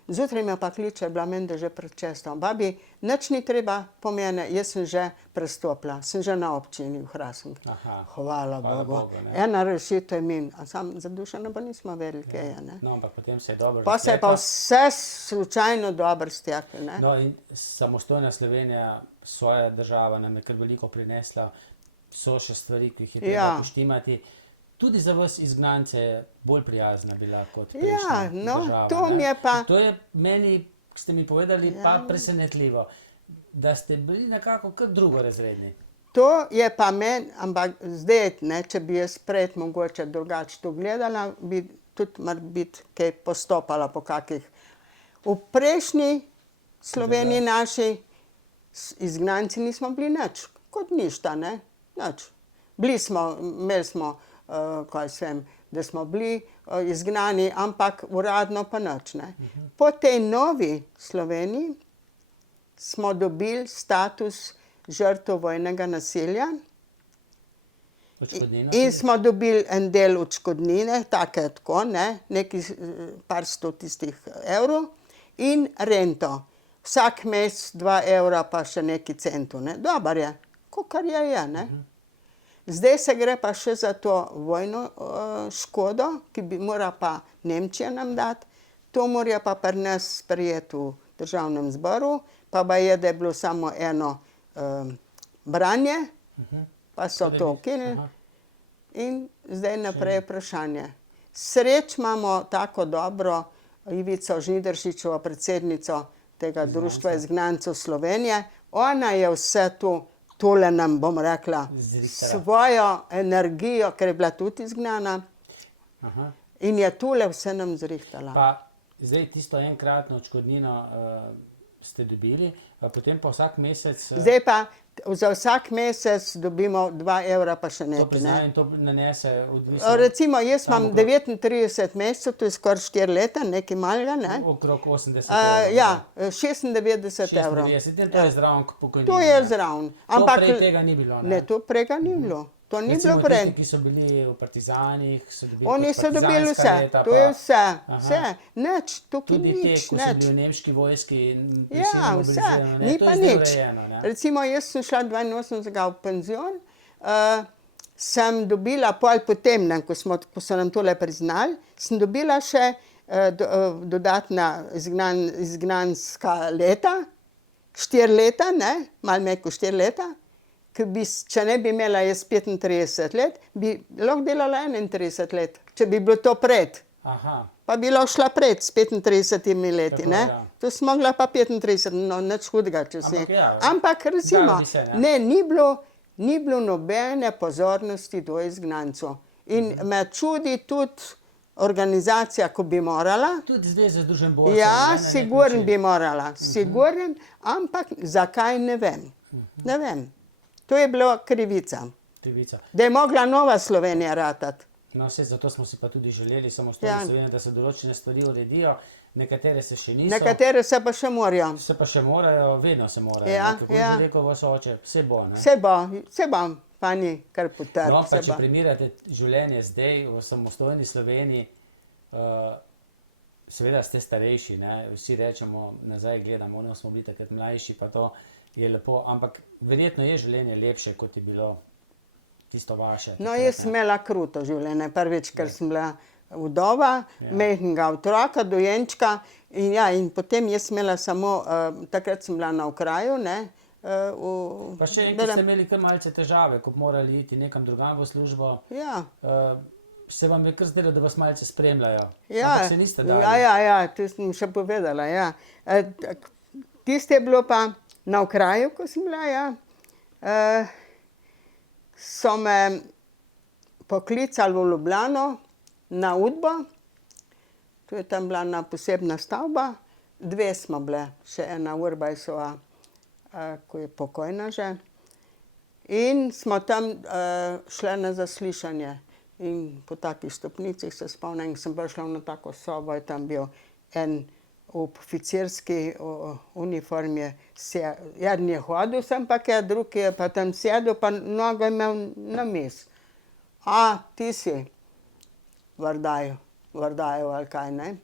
Zjutraj me pa kliče, bila menda že pred 6. Babi, nič ni treba po mene, jaz sem že prestopila, sem že na občini v Hrastniku. Aha. Hvala Hvala Bogu. Bogu, ne. Ena rešitev mi, a sam za Dušana pa nismo vedeli, kje je, ne. No, ampak potem se je dobro Pa se je pa razpletla. vse slučajno dobro steklo, ne. No, in samostojna Slovenija, svoja država nam je kar veliko prinesla, so še stvari, ki jih je treba Ja. poštimati. Tudi za vas izgnance je bolj prijazna bila kot Ja, prejšnja no, država, to ne? mi je pa- To je meni, ki ste mi povedali, pa presenetljivo, da ste bili nekako kar drugorazredni. To je pa meni, ampak zdaj, ne, če bi jaz pred mogoče drugače to gledala, bi tudi morebiti kaj postopala po kakih. V prejšnji Sloveniji naši izgnanci nismo bili nič, kot ništa, ne, nič. Bili smo, imeli smo, kaj vem, da smo bili izgnani, ampak uradno pa nič, ne. Po tej novi Sloveniji smo dobili status žrtev vojnega nasilja Odškodnino? in smo dobili en del odškodnine, tako, ne, nekaj par sto tistih evrov in rento. Vsak mesec 2 evra pa še nekaj centov, ne. Dobro je, kakor je, ne. Zdaj se gre pa še za to vojno škodo, ki bi mora pa Nemčija nam dati. To mora pa pri nas sprejeti v Državnem zboru, pa baje, da je bilo samo eno branje, pa so to ukinili. In zdaj naprej vprašanje. Sreč imamo tako dobro Ivico Žnidaršičevo, predsednico tega društva izgnancev Slovenije. Ona je vse tole nam, bom rekla, svojo energijo, ker je bila tudi izgnana, in je tole vse nam zrihtala. Pa zdaj tisto enkratno odškodnino ste dobili, potem pa vsak mesec... Zdaj pa za vsak mesec dobimo 2 evra pa še To nekaj, priznajo ne. in to nanese odvisno... Recimo, jaz imam 39 mesecev, to je skoraj 4 leta, nekaj malega, ne. Okrog 80 evrov. Ja, 96 evrov. 96, to je zraven pokojnine. To je zraven. To prej tega ni bilo, ne? Ne, to prega ni bilo. To ni bilo Recimo prej. tisti, ki so bili v partizanih, so dobili Oni so dobili partizanska vse, leta, to je pa vse, vse, nič, tukaj tudi te, nič, ko so nič. bili v nemški vojski, Ja, vse, ni pa nič. Recimo, jaz sem šla 82 v penzion, sem dobila pol potem, ne, ko so nam tole priznali, sem dobila še dodatna izgnanska leta, 4 leta, ne, malo manj kot 4 leta, ki bi, če ne bi imela jaz 35 let, bi lahko delala 31 let, če bi bilo to pred. Aha, Pa bi lahko šla pred s 35 leti, Tako, ne. ja. To sem mogla pa 35, no nič hudega, če si. Ampak ja, Ampak recimo, dalo bi se, ne. ne, ni bilo nobene pozornosti do izgnancev. In me čudi tudi organizacija, ko bi morala. tudi Zveza združenj borcev. Ja, ne, na nek sigurno način. bi morala, sigurno, ampak zakaj, ne vem. Ne vem. To je bilo krivica. Krivica. Da je mogla Nova Slovenija ratati. No, vse zato smo si pa tudi želeli samostojno Ja. Slovenijo, da se določene stvari uredijo, nekatere se še niso. Nekatere se pa še morajo. Se pa še morajo, vedno se morajo. Ja, ne. Kako ja. bi rekel vaš oče, vse bo, ne? Se bo, pani kar potrp, No, pa se če bo. primerjate življenje zdaj v samostojni Sloveniji, seveda ste starejši, ne? Vsi rečemo, nazaj gledamo, ono smo bili takrat mlajši, pa to je lepo, ampak verjetno je življenje lepše, kot je bilo tisto vaše. No, takrat, jaz ne. sem imela kruto življenje, prvič, ker sem bila vdova, majhnega otroka, dojenčka, in ja, in potem jaz sem imela samo, takrat sem bila na okraju, ne, Pa še enkrat ste imeli kar malce težave, ko bi morali iti nekam drugam v službo. Ja. Se vam je kar zdelo, da vas malce spremljajo. Ja, Ampak se niste dali. ja, to sem še povedala, ja. Tisto je bilo pa na okraju, ko sem bila, ja. So me poklicali v Ljubljano na Udbo, to je tam bila ena posebna stavba, 2 smo bile, še ena Urbajsova, ko je pokojna že. In smo tam šle na zaslišanje. In po takih stopnicah se spomnim, sem prišla v tako sobo, je tam bil en v oficirski uniformi, eden je hodil sem pa kaj, drugi je pa tam sedel, pa nogo imel na miz. A, ti si Vardaju ali kaj, ne?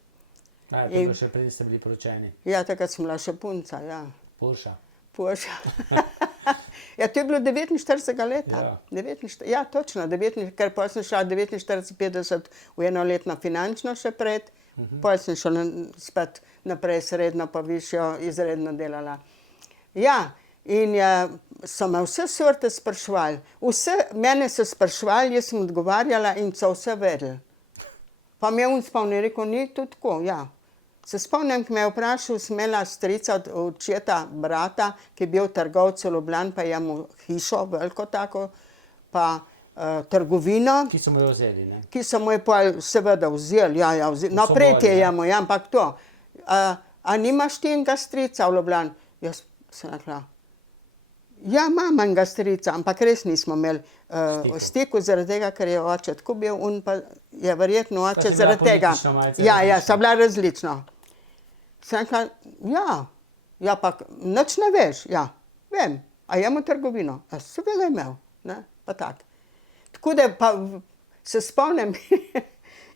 To je bilo še prej, ste bili poročeni. Ja, takrat sem bila še punca, ja. Purša. Poša. Ja, to je bilo 49 leta. Ja. 49, ja, točno, ker potem sem šla 49-50 v enoletno finančno še pred, potem sem šla spet naprej srednjo pa višjo, izredno delala. Ja, in so me vse sorte spraševali. Mene so spraševali, jaz sem odgovarjala in so vse vedeli. Pa mi je on spomnil, rekel, ni to tako, ja. Se spomnim, ko me je vprašal, sem imela strica od očeta, brata, ki je bil trgovec v Ljubljani, pa je imel hišo, veliko tako, pa trgovino. Ki so mu jo vzeli, ne? Ki so mu je pa seveda vzeli, ja, vzeli. No, So pretje bolj, je mu, ja, ampak to. A nimaš ti enega strica v Ljubljani? Jaz sem rekla, ja, imam enega strica, ampak res nismo imeli stiku zaradi tega, ker je oče tako bil, on pa je verjetno oče si bila zaradi tega. politično malce Ja, različna. so bila različna. Sem rekla, ja, pa nič ne veš, ja, vem, a je imel trgovino? Ja, seveda je imel, ne, pa tak. Tako da pa se spomnim,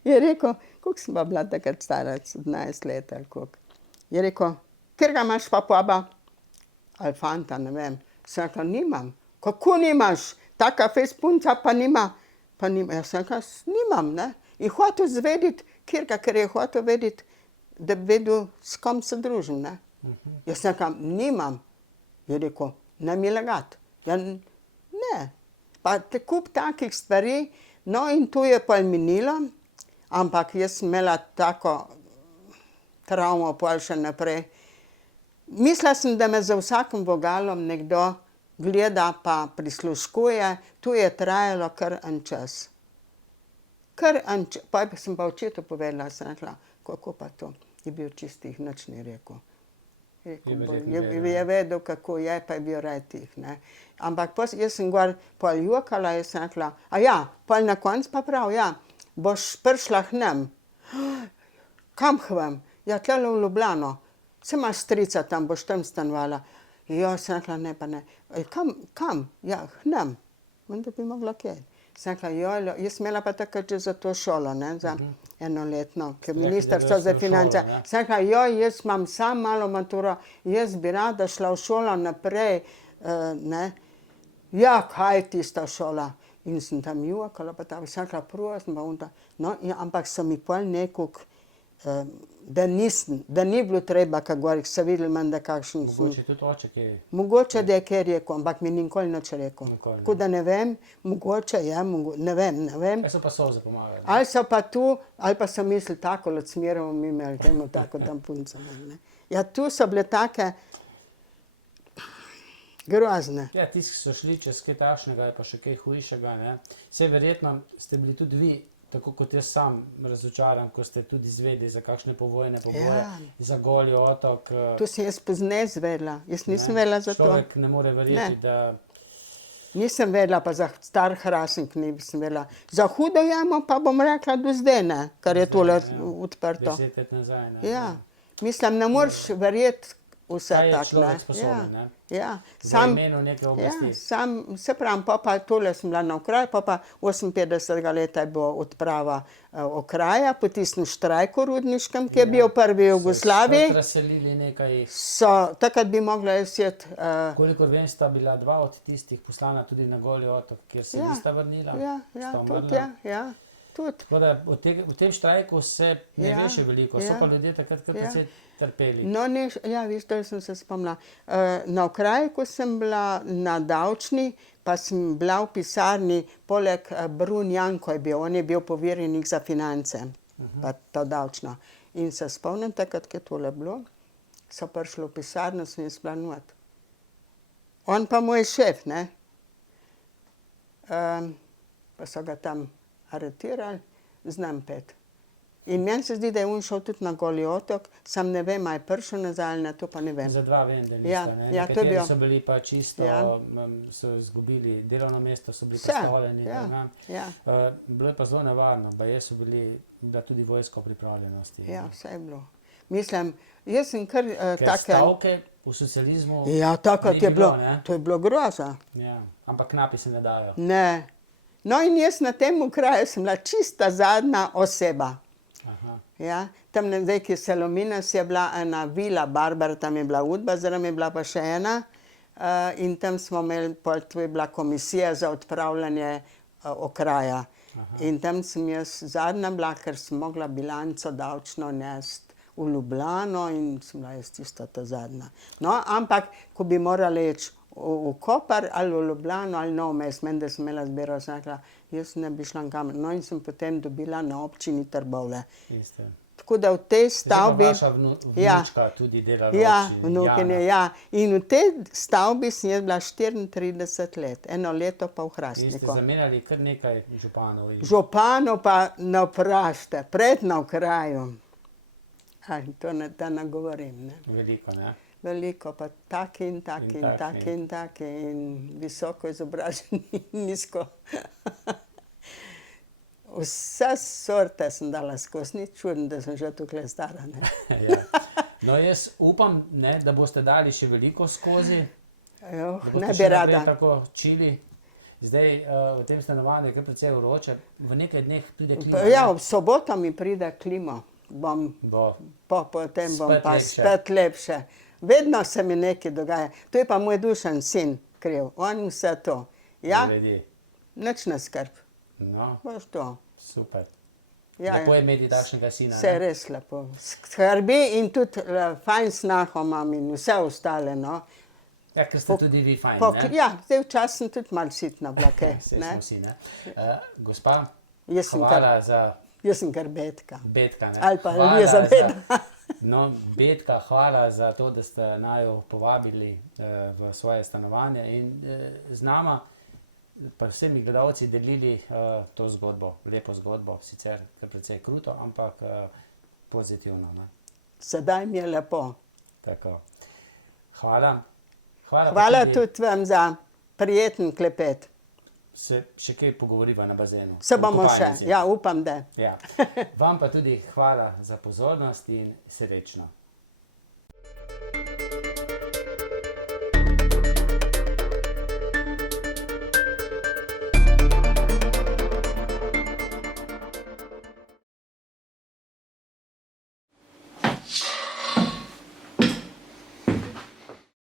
je rekel, koliko sem pa bila takrat stara, 17 let ali koliko. Je rekel, kjer ga imaš pa poba? Ali fanta, ne vem. Sem rekla, nimam. Kako nimaš? Taka fejst punca pa nima. Jaz sem rekla, nimam, ne. In hotel zvedeti, ker je hotel vedeti, da bi vedel, s kom se družim, ne. Jaz sem rekla, nimam. Je rekel, ne mi lagati. Ja, ne. Pa te kup takih stvari, no in tu je pa minilo, Ampak jaz sem imela tako travmo pol še naprej. Mislila sem, da me za vsakim vogalom nekdo gleda pa prisluškuje. Tu je trajalo kar en čas. Pa sem pa očetu povedala, sem rekla, kako pa to. Je bil čistih, nič ni rekel. Je vedel, kako je, pa je bil raje tih, ne. Ampak jaz sem gor pol jokala, jaz sem rekla, pol na koncu pa prav, boš prišla k nam. Kam k vam? Ja, tlele v Ljubljano. Saj imaš strica tam, boš tam stanovala. Ja, sem rekla, ne pa ne. Kam? Ja, k nam. Menda bi mogla kje. Sem rekla, jaz sem imela pa takrat že za to šolo, ne, za enoletno, ker ministrstvo za finance. Sem rekla, jaz imam sam malo maturo, jaz bi rada šla v šolo naprej, ne. Ja, kaj tista šola? In sem tam jokala, pa tam sem rekla, prosim, pa unta. No, ampak so mi pol nekako, da ni bilo treba, kako gor, so videli menda kakšen sem. Mogoče tudi oče, ki je... Mogoče, da je kaj rekel, ampak mi nikoli nič rekel. Tako da ne vem, mogoče je, ne vem. Kaj so pa solze pomagali? Ali so pa tu, ali pa so mislili, tako lecmjeramo mi imeli, temu tako tam punca. Ja, tu so bile take grozne. Ja, tisti, ki so šli čez kaj takšnega, pa še kaj hujšega, ne. Saj verjetno ste bili tudi vi, tako kot jaz sam, razočaran, ko ste tudi izvedeli za kakšne povojne poboje, za Goli otok. To sem jaz pozneje izvedela, jaz nisem vedela za to. Človek ne more verjeti, da... Nisem vedela, pa za Star Hrastnik nisem vedela. Za Hudo jamo pa bom rekla do zdaj, ne, kar je tole odprto. 10 let nazaj, ne. Ja, mislim, ne moreš verjeti vse Kaj je tako, ne. človek sposoben, ne? Ja, Za imenu neke oblasti. se pravim, pa tole sem bila na okraju, pa 58. leta je bila odprava okraja po tistem štrajku rudniškem, ki je bil prvi v Jugoslaviji. So razselili nekaj... Takrat bi mogla jaz jeti... Kolikor vem, sta bila dva od tistih poslana tudi na Goli otok, kjer se nista vrnila. Sta umrla. Tudi. Tako da v tem štrajku se ne ve še veliko, so pa ljudje takrat kar precej trpeli. No, viš, da sem se spomnila. Na okraju, ko sem bila na davčni, pa sem bila v pisarni, poleg Brun Janko je bil, on je bil poverjenik za finance, pa to davčno. In se spomnim takrat, ko je tole bilo, so prišli v pisarno, sem jaz bila not. On pa moj šef, ne. Pa so ga tam aretirali, znam pet. In meni se zdi, da je on šel tudi na Goli otok, sam ne vem, a je prišel nazaj ali ne, to pa ne vem. Za dva vem, da nista, ne. Nekateri so bili pa čisto, so izgubili delovno mesto, so bili postavljeni. Bilo je pa zelo nevarno, baje so bila tudi vojska v pripravljenosti. Ja, vse je bilo. Mislim, jaz sem kar take... Ker stavke v socializmu Ja, takrat je bilo, to je bilo groza. Ja, ampak knapi se ne dajo. Ne. No in jaz na tem kraju sem bila čista zadnja oseba. Ja, tam zdaj, ki je Salominas, je bila ena vila, Barbara, tam je bila udba, zraven je bila pa še ena. In tam smo imeli, to je bila komisija za odpravljanje okraja. In tam sem jaz zadnja bila, ker sem mogla bilanco davčno nesti v Ljubljano in sem bila jaz tista ta zadnja. No, ampak, ko bi morali iti v Koper ali v Ljubljano ali Novo mesto, meni, da sem imela zbiro, sem rekla, jaz ne bi šla nikamor. No in sem potem dobila na občini Trbovlje. Tako da v tej stavbi... Zdaj pa vaša vnučka tudi delala v občini. Ja, vnukinja, ja. In v tej stavbi sem jaz bila 34 let, eno leto pa v Hrastniku. In ste zamenjali kar nekaj županov. Županov pa ne vprašajte, pred na okraju. To ne govorim, ne. Veliko, ne. Veliko, pa taki in taki in taki in taki in visoko izobraženi, nizko. Vse sorte sem dala skozi, ni čudno, da sem že tukaj stara, ne. No, jaz upam, ne, da boste dali še veliko skozi. Ne bi rada. Da boste še naprej tako čili. Zdaj v tem stanovanju je kar precej vroče, v nekaj dneh pride klima. Ja, v soboto mi pride klima. Potem bom pa spet lepše. Vedno se mi nekaj dogaja. To je pa moj Dušan sin kriv. On vse to. Ja, nič ne skrb. No, boš to. Super. Lepo je imeti takšnega sina, ne? Vse je res lepo. Skrbi in tudi fajn snaho imam in vse ostale, no. Ja, ker ste tudi vi fajn, ne? Ja, zdaj včasih sem tudi malo sitna bila, kaj. Saj smo vsi, ne. Gospa, Jaz sem hvala za Jaz sem kar Betka. Betka, ne? Ali pa Hvala Elizabeta. No, Betka, hvala za to, da ste naju povabili v svoje stanovanje in z nama, pa vsemi gledalci delili to zgodbo, lepo zgodbo, sicer kar precej kruto, ampak pozitivno, ne? Sedaj mi je lepo. Tako. Hvala. Hvala, Hvala tudi vam za prijeten klepet. Se še kaj pogovoriva na bazenu. Se v bomo še, kopalnici. ja, upam, da. Ja. Vam pa tudi hvala za pozornost in srečno.